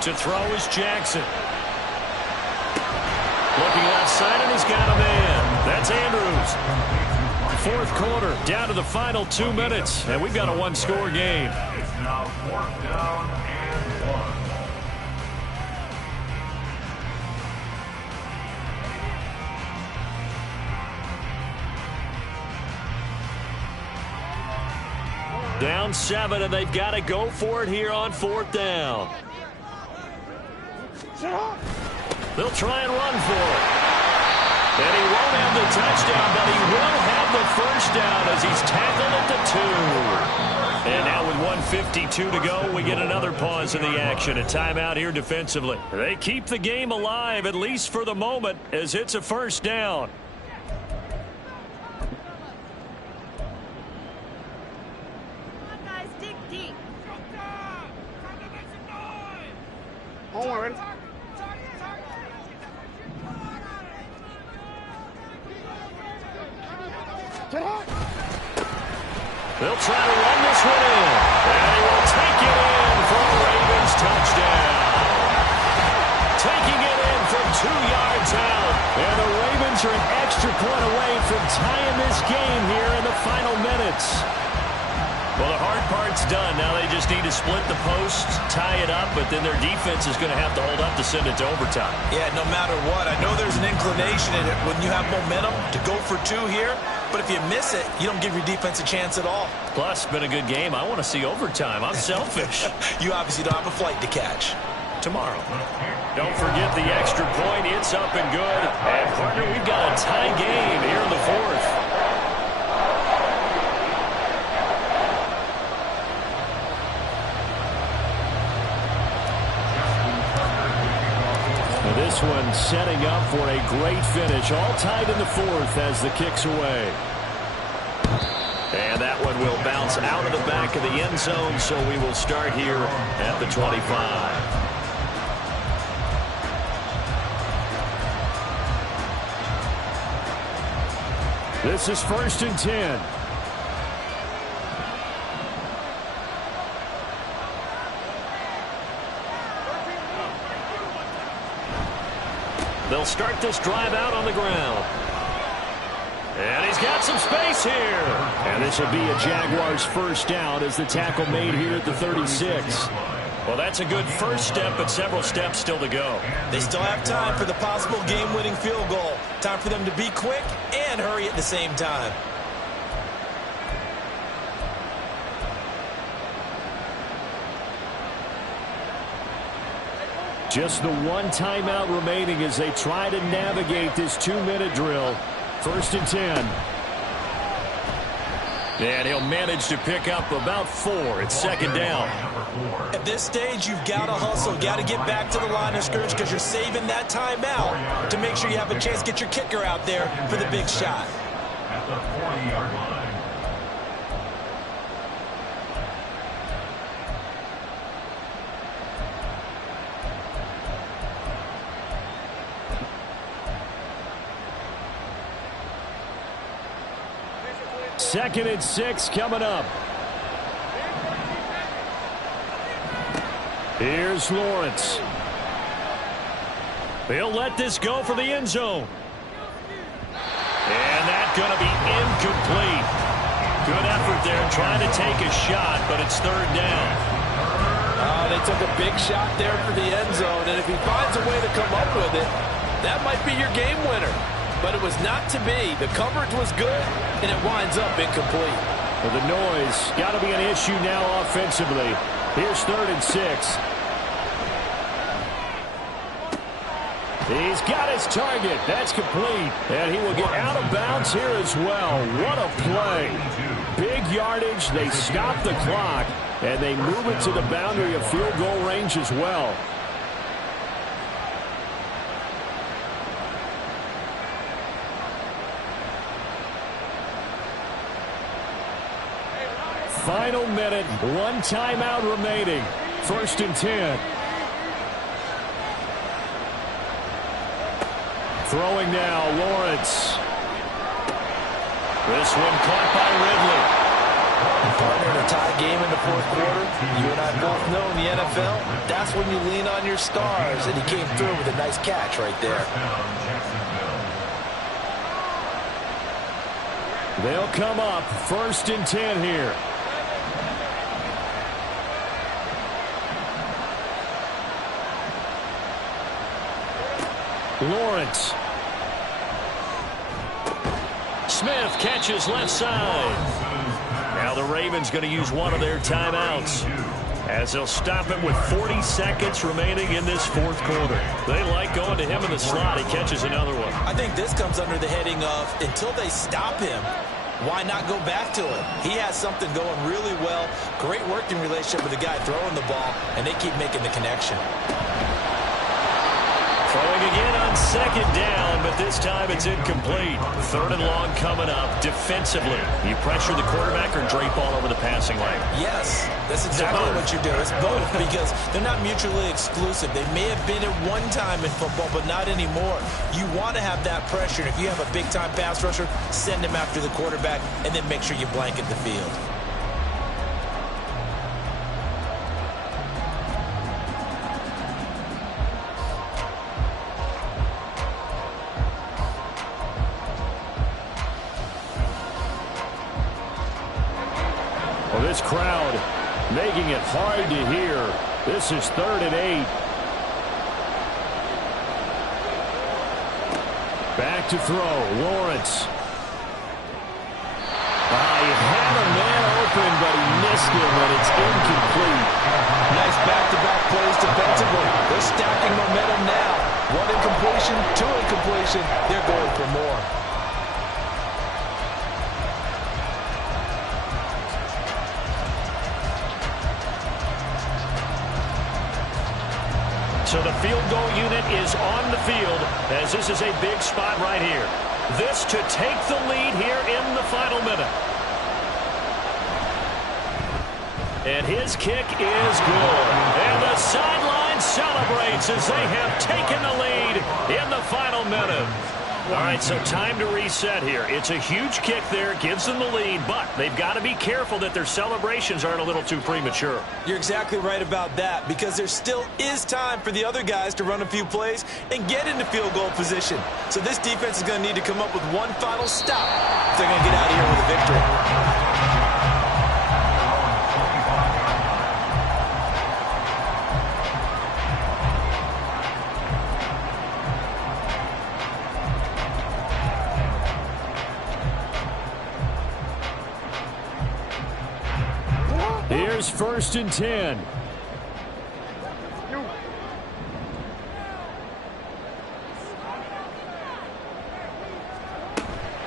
To throw is Jackson. Looking left side, and he's got a man. That's Andrews. 4th quarter, down to the final 2 minutes, and we've got a one-score game. It's now 4th down and 1. Down 7, and they've got to go for it here on 4th down. They'll try and run for it. And he won't have the touchdown, but he will have the first down as he's tackled at the 2. And now with 1:52 to go, we get another pause in the action. A timeout here defensively. They keep the game alive, at least for the moment, as it's a first down. They'll try to run this one in. And he will take it in for a Ravens touchdown. Taking it in from 2 yards out. And the Ravens are an extra point away from tying this game here in the final minutes. Well, the hard part's done. Now they just need to split the posts, tie it up, but then their defense is going to have to hold up to send it to overtime. Yeah, no matter what. I know there's an inclination in it when you have momentum to go for 2 here, but if you miss it, you don't give your defense a chance at all. Plus, it's been a good game. I want to see overtime. I'm selfish. You obviously don't have a flight to catch. Tomorrow. Don't forget the extra point. It's up and good. And, partner, we've got a tie game here in the 4th. This one setting up for a great finish. All tied in the 4th as the kick's away. And that one will bounce out of the back of the end zone, so we will start here at the 25. This is 1st and 10. They'll start this drive out on the ground. And he's got some space here. And this will be a Jaguars first down as the tackle made here at the 36. Well, that's a good first step, but several steps still to go. They still have time for the possible game-winning field goal. Time for them to be quick and hurry at the same time. Just the one timeout remaining as they try to navigate this 2-minute drill. 1st and 10. And he'll manage to pick up about 4. It's 2nd down. At this stage, you've got to hustle. Got to get back to the line of scrimmage because you're saving that timeout to make sure you have a chance to get your kicker out there for the big shot. At the 40-yard line. Second and 6 coming up. Here's Lawrence. He'll let this go for the end zone. And that's going to be incomplete. Good effort there trying to take a shot, but it's 3rd down. They took a big shot there for the end zone, and if he finds a way to come up with it, that might be your game winner. But it was not to be. The coverage was good, and it winds up incomplete. Well, the noise got to be an issue now offensively. Here's 3rd and 6. He's got his target. That's complete. And he will get out of bounds here as well. What a play. Big yardage. They stop the clock, and they move it to the boundary of field goal range as well. Final minute, one timeout remaining. 1st and 10. Throwing now, Lawrence. This one caught by Ridley. Partner, in a tie game in the 4th quarter, you and I both know in the NFL, that's when you lean on your stars, and he came through with a nice catch right there. They'll come up 1st and 10 here. Lawrence. Smith catches left side. Now the Ravens going to use one of their timeouts as they'll stop it with 40 seconds remaining in this 4th quarter. They like going to him in the slot. He catches another one. I think this comes under the heading of until they stop him, why not go back to him? He has something going really well. Great working relationship with the guy throwing the ball, and they keep making the connection. Throwing again on 2nd down, but this time it's incomplete. 3rd and long coming up. Defensively, you pressure the quarterback or drape all over the passing lane? Yes, that's exactly what you do. It's both because they're not mutually exclusive. They may have been at one time in football, but not anymore. You want to have that pressure. And if you have a big-time pass rusher, send him after the quarterback and then make sure you blanket the field. This crowd making it hard to hear. This is 3rd and 8. Back to throw. Lawrence. He had a man open, but he missed him, and it's incomplete. Nice back-to-back plays defensively. They're stacking momentum now. 1 incompletion, 2 incompletion. They're going for more. So the field goal unit is on the field as this is a big spot right here. This to take the lead here in the final minute. And his kick is good. And the sideline celebrates as they have taken the lead in the final minute. All right, so time to reset here. It's a huge kick there, gives them the lead, but they've got to be careful that their celebrations aren't a little too premature. You're exactly right about that, because there still is time for the other guys to run a few plays and get into field goal position. So this defense is going to need to come up with one final stop if they're going to get out of here with a victory. Here's 1st and 10.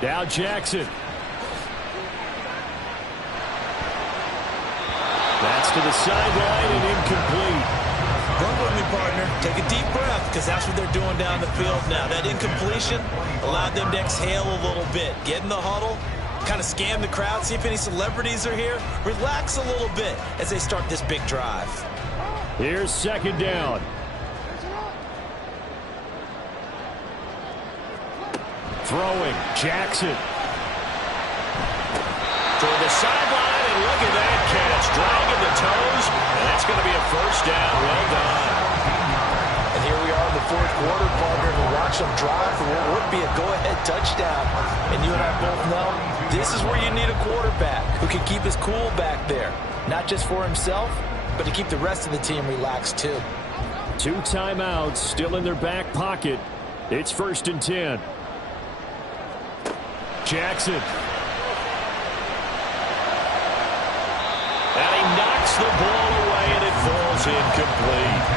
Now Jackson. That's to the sideline and incomplete. Run with me, partner. Take a deep breath, because that's what they're doing down the field now. That incompletion allowed them to exhale a little bit. Get in the huddle. Kind of scan the crowd, see if any celebrities are here. Relax a little bit as they start this big drive. Here's 2nd down. Throwing, Jackson. Toward the sideline, and look at that catch. Dragging the toes, and that's going to be a 1st down. Well done. And here we are in the 4th quarter, partner, to watch them drive for what would be a go-ahead touchdown. And you and I both know this is where you need a quarterback who can keep his cool back there. Not just for himself, but to keep the rest of the team relaxed too. 2 timeouts still in their back pocket. It's 1st and 10. Jackson. And he knocks the ball away, and it falls incomplete.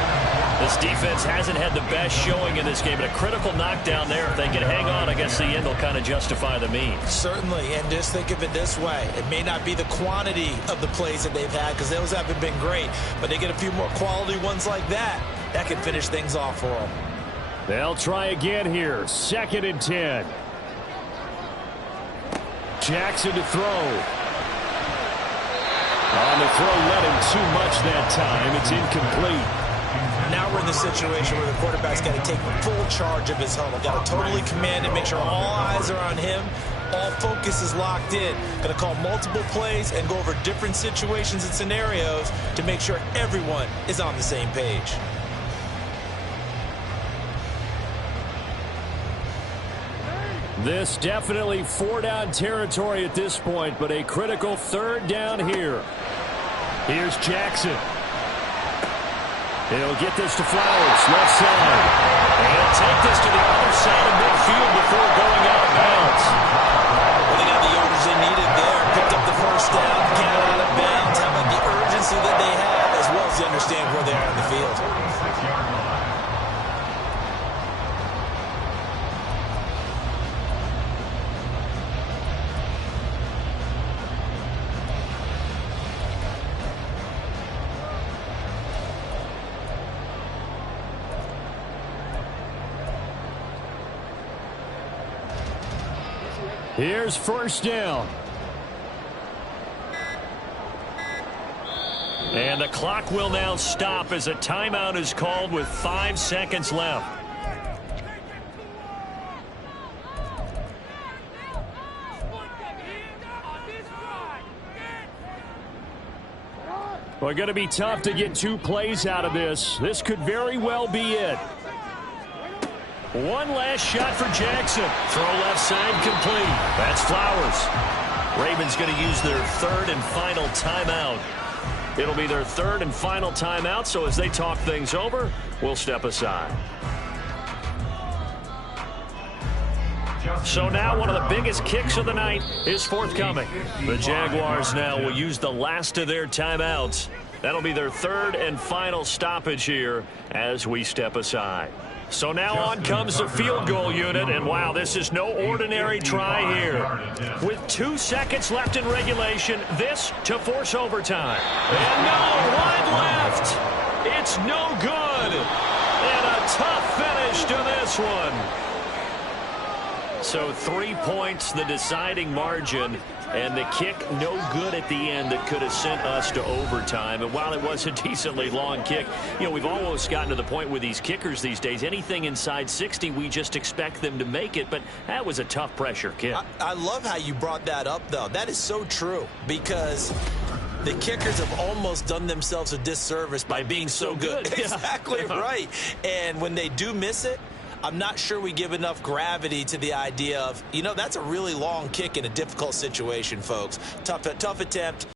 This defense hasn't had the best showing in this game, but a critical knockdown there. If they can hang on, I guess the end will kind of justify the means. Certainly, and just think of it this way. It may not be the quantity of the plays that they've had, because those haven't been great, but they get a few more quality ones like that. That can finish things off for them. They'll try again here. 2nd and 10. Jackson to throw. On the throw, led him too much that time. It's incomplete. Now we're in the situation where the quarterback's got to take full charge of his huddle. Got to totally command it, make sure all eyes are on him. All focus is locked in. Going to call multiple plays and go over different situations and scenarios to make sure everyone is on the same page. This definitely 4-down territory at this point, but a critical 3rd down here. Here's Jackson. He'll get this to Flowers, left side. And he'll take this to the other side of midfield before going out of bounds. Well, they got the yardage they needed there. Picked up the 1st down, got out of bounds. How about the urgency that they have, as well as they understand where they are on the field. Here's 1st down. And the clock will now stop as a timeout is called with 5 seconds left. Well, going to be tough to get 2 plays out of this. This could very well be it. One last shot for Jackson. Throw left side complete. That's Flowers. Ravens going to use their 3rd and final timeout. It'll be their 3rd and final timeout, so as they talk things over, we'll step aside. So now one of the biggest kicks of the night is forthcoming. The Jaguars now will use the last of their timeouts. That'll be their 3rd and final stoppage here as we step aside. So now on comes the field goal unit, and wow, this is no ordinary try here. With 2 seconds left in regulation, this to force overtime. And no one left. It's no good. And a tough finish to this one. So 3 points, the deciding margin. And the kick no good at the end that could have sent us to overtime. And while it was a decently long kick, you know, we've almost gotten to the point with these kickers these days. Anything inside 60, we just expect them to make it. But that was a tough pressure kick. I love how you brought that up, though. That is so true because the kickers have almost done themselves a disservice by being so good. Exactly right. And when they do miss it, I'm not sure we give enough gravity to the idea of, you know, that's a really long kick in a difficult situation, folks. Tough attempt.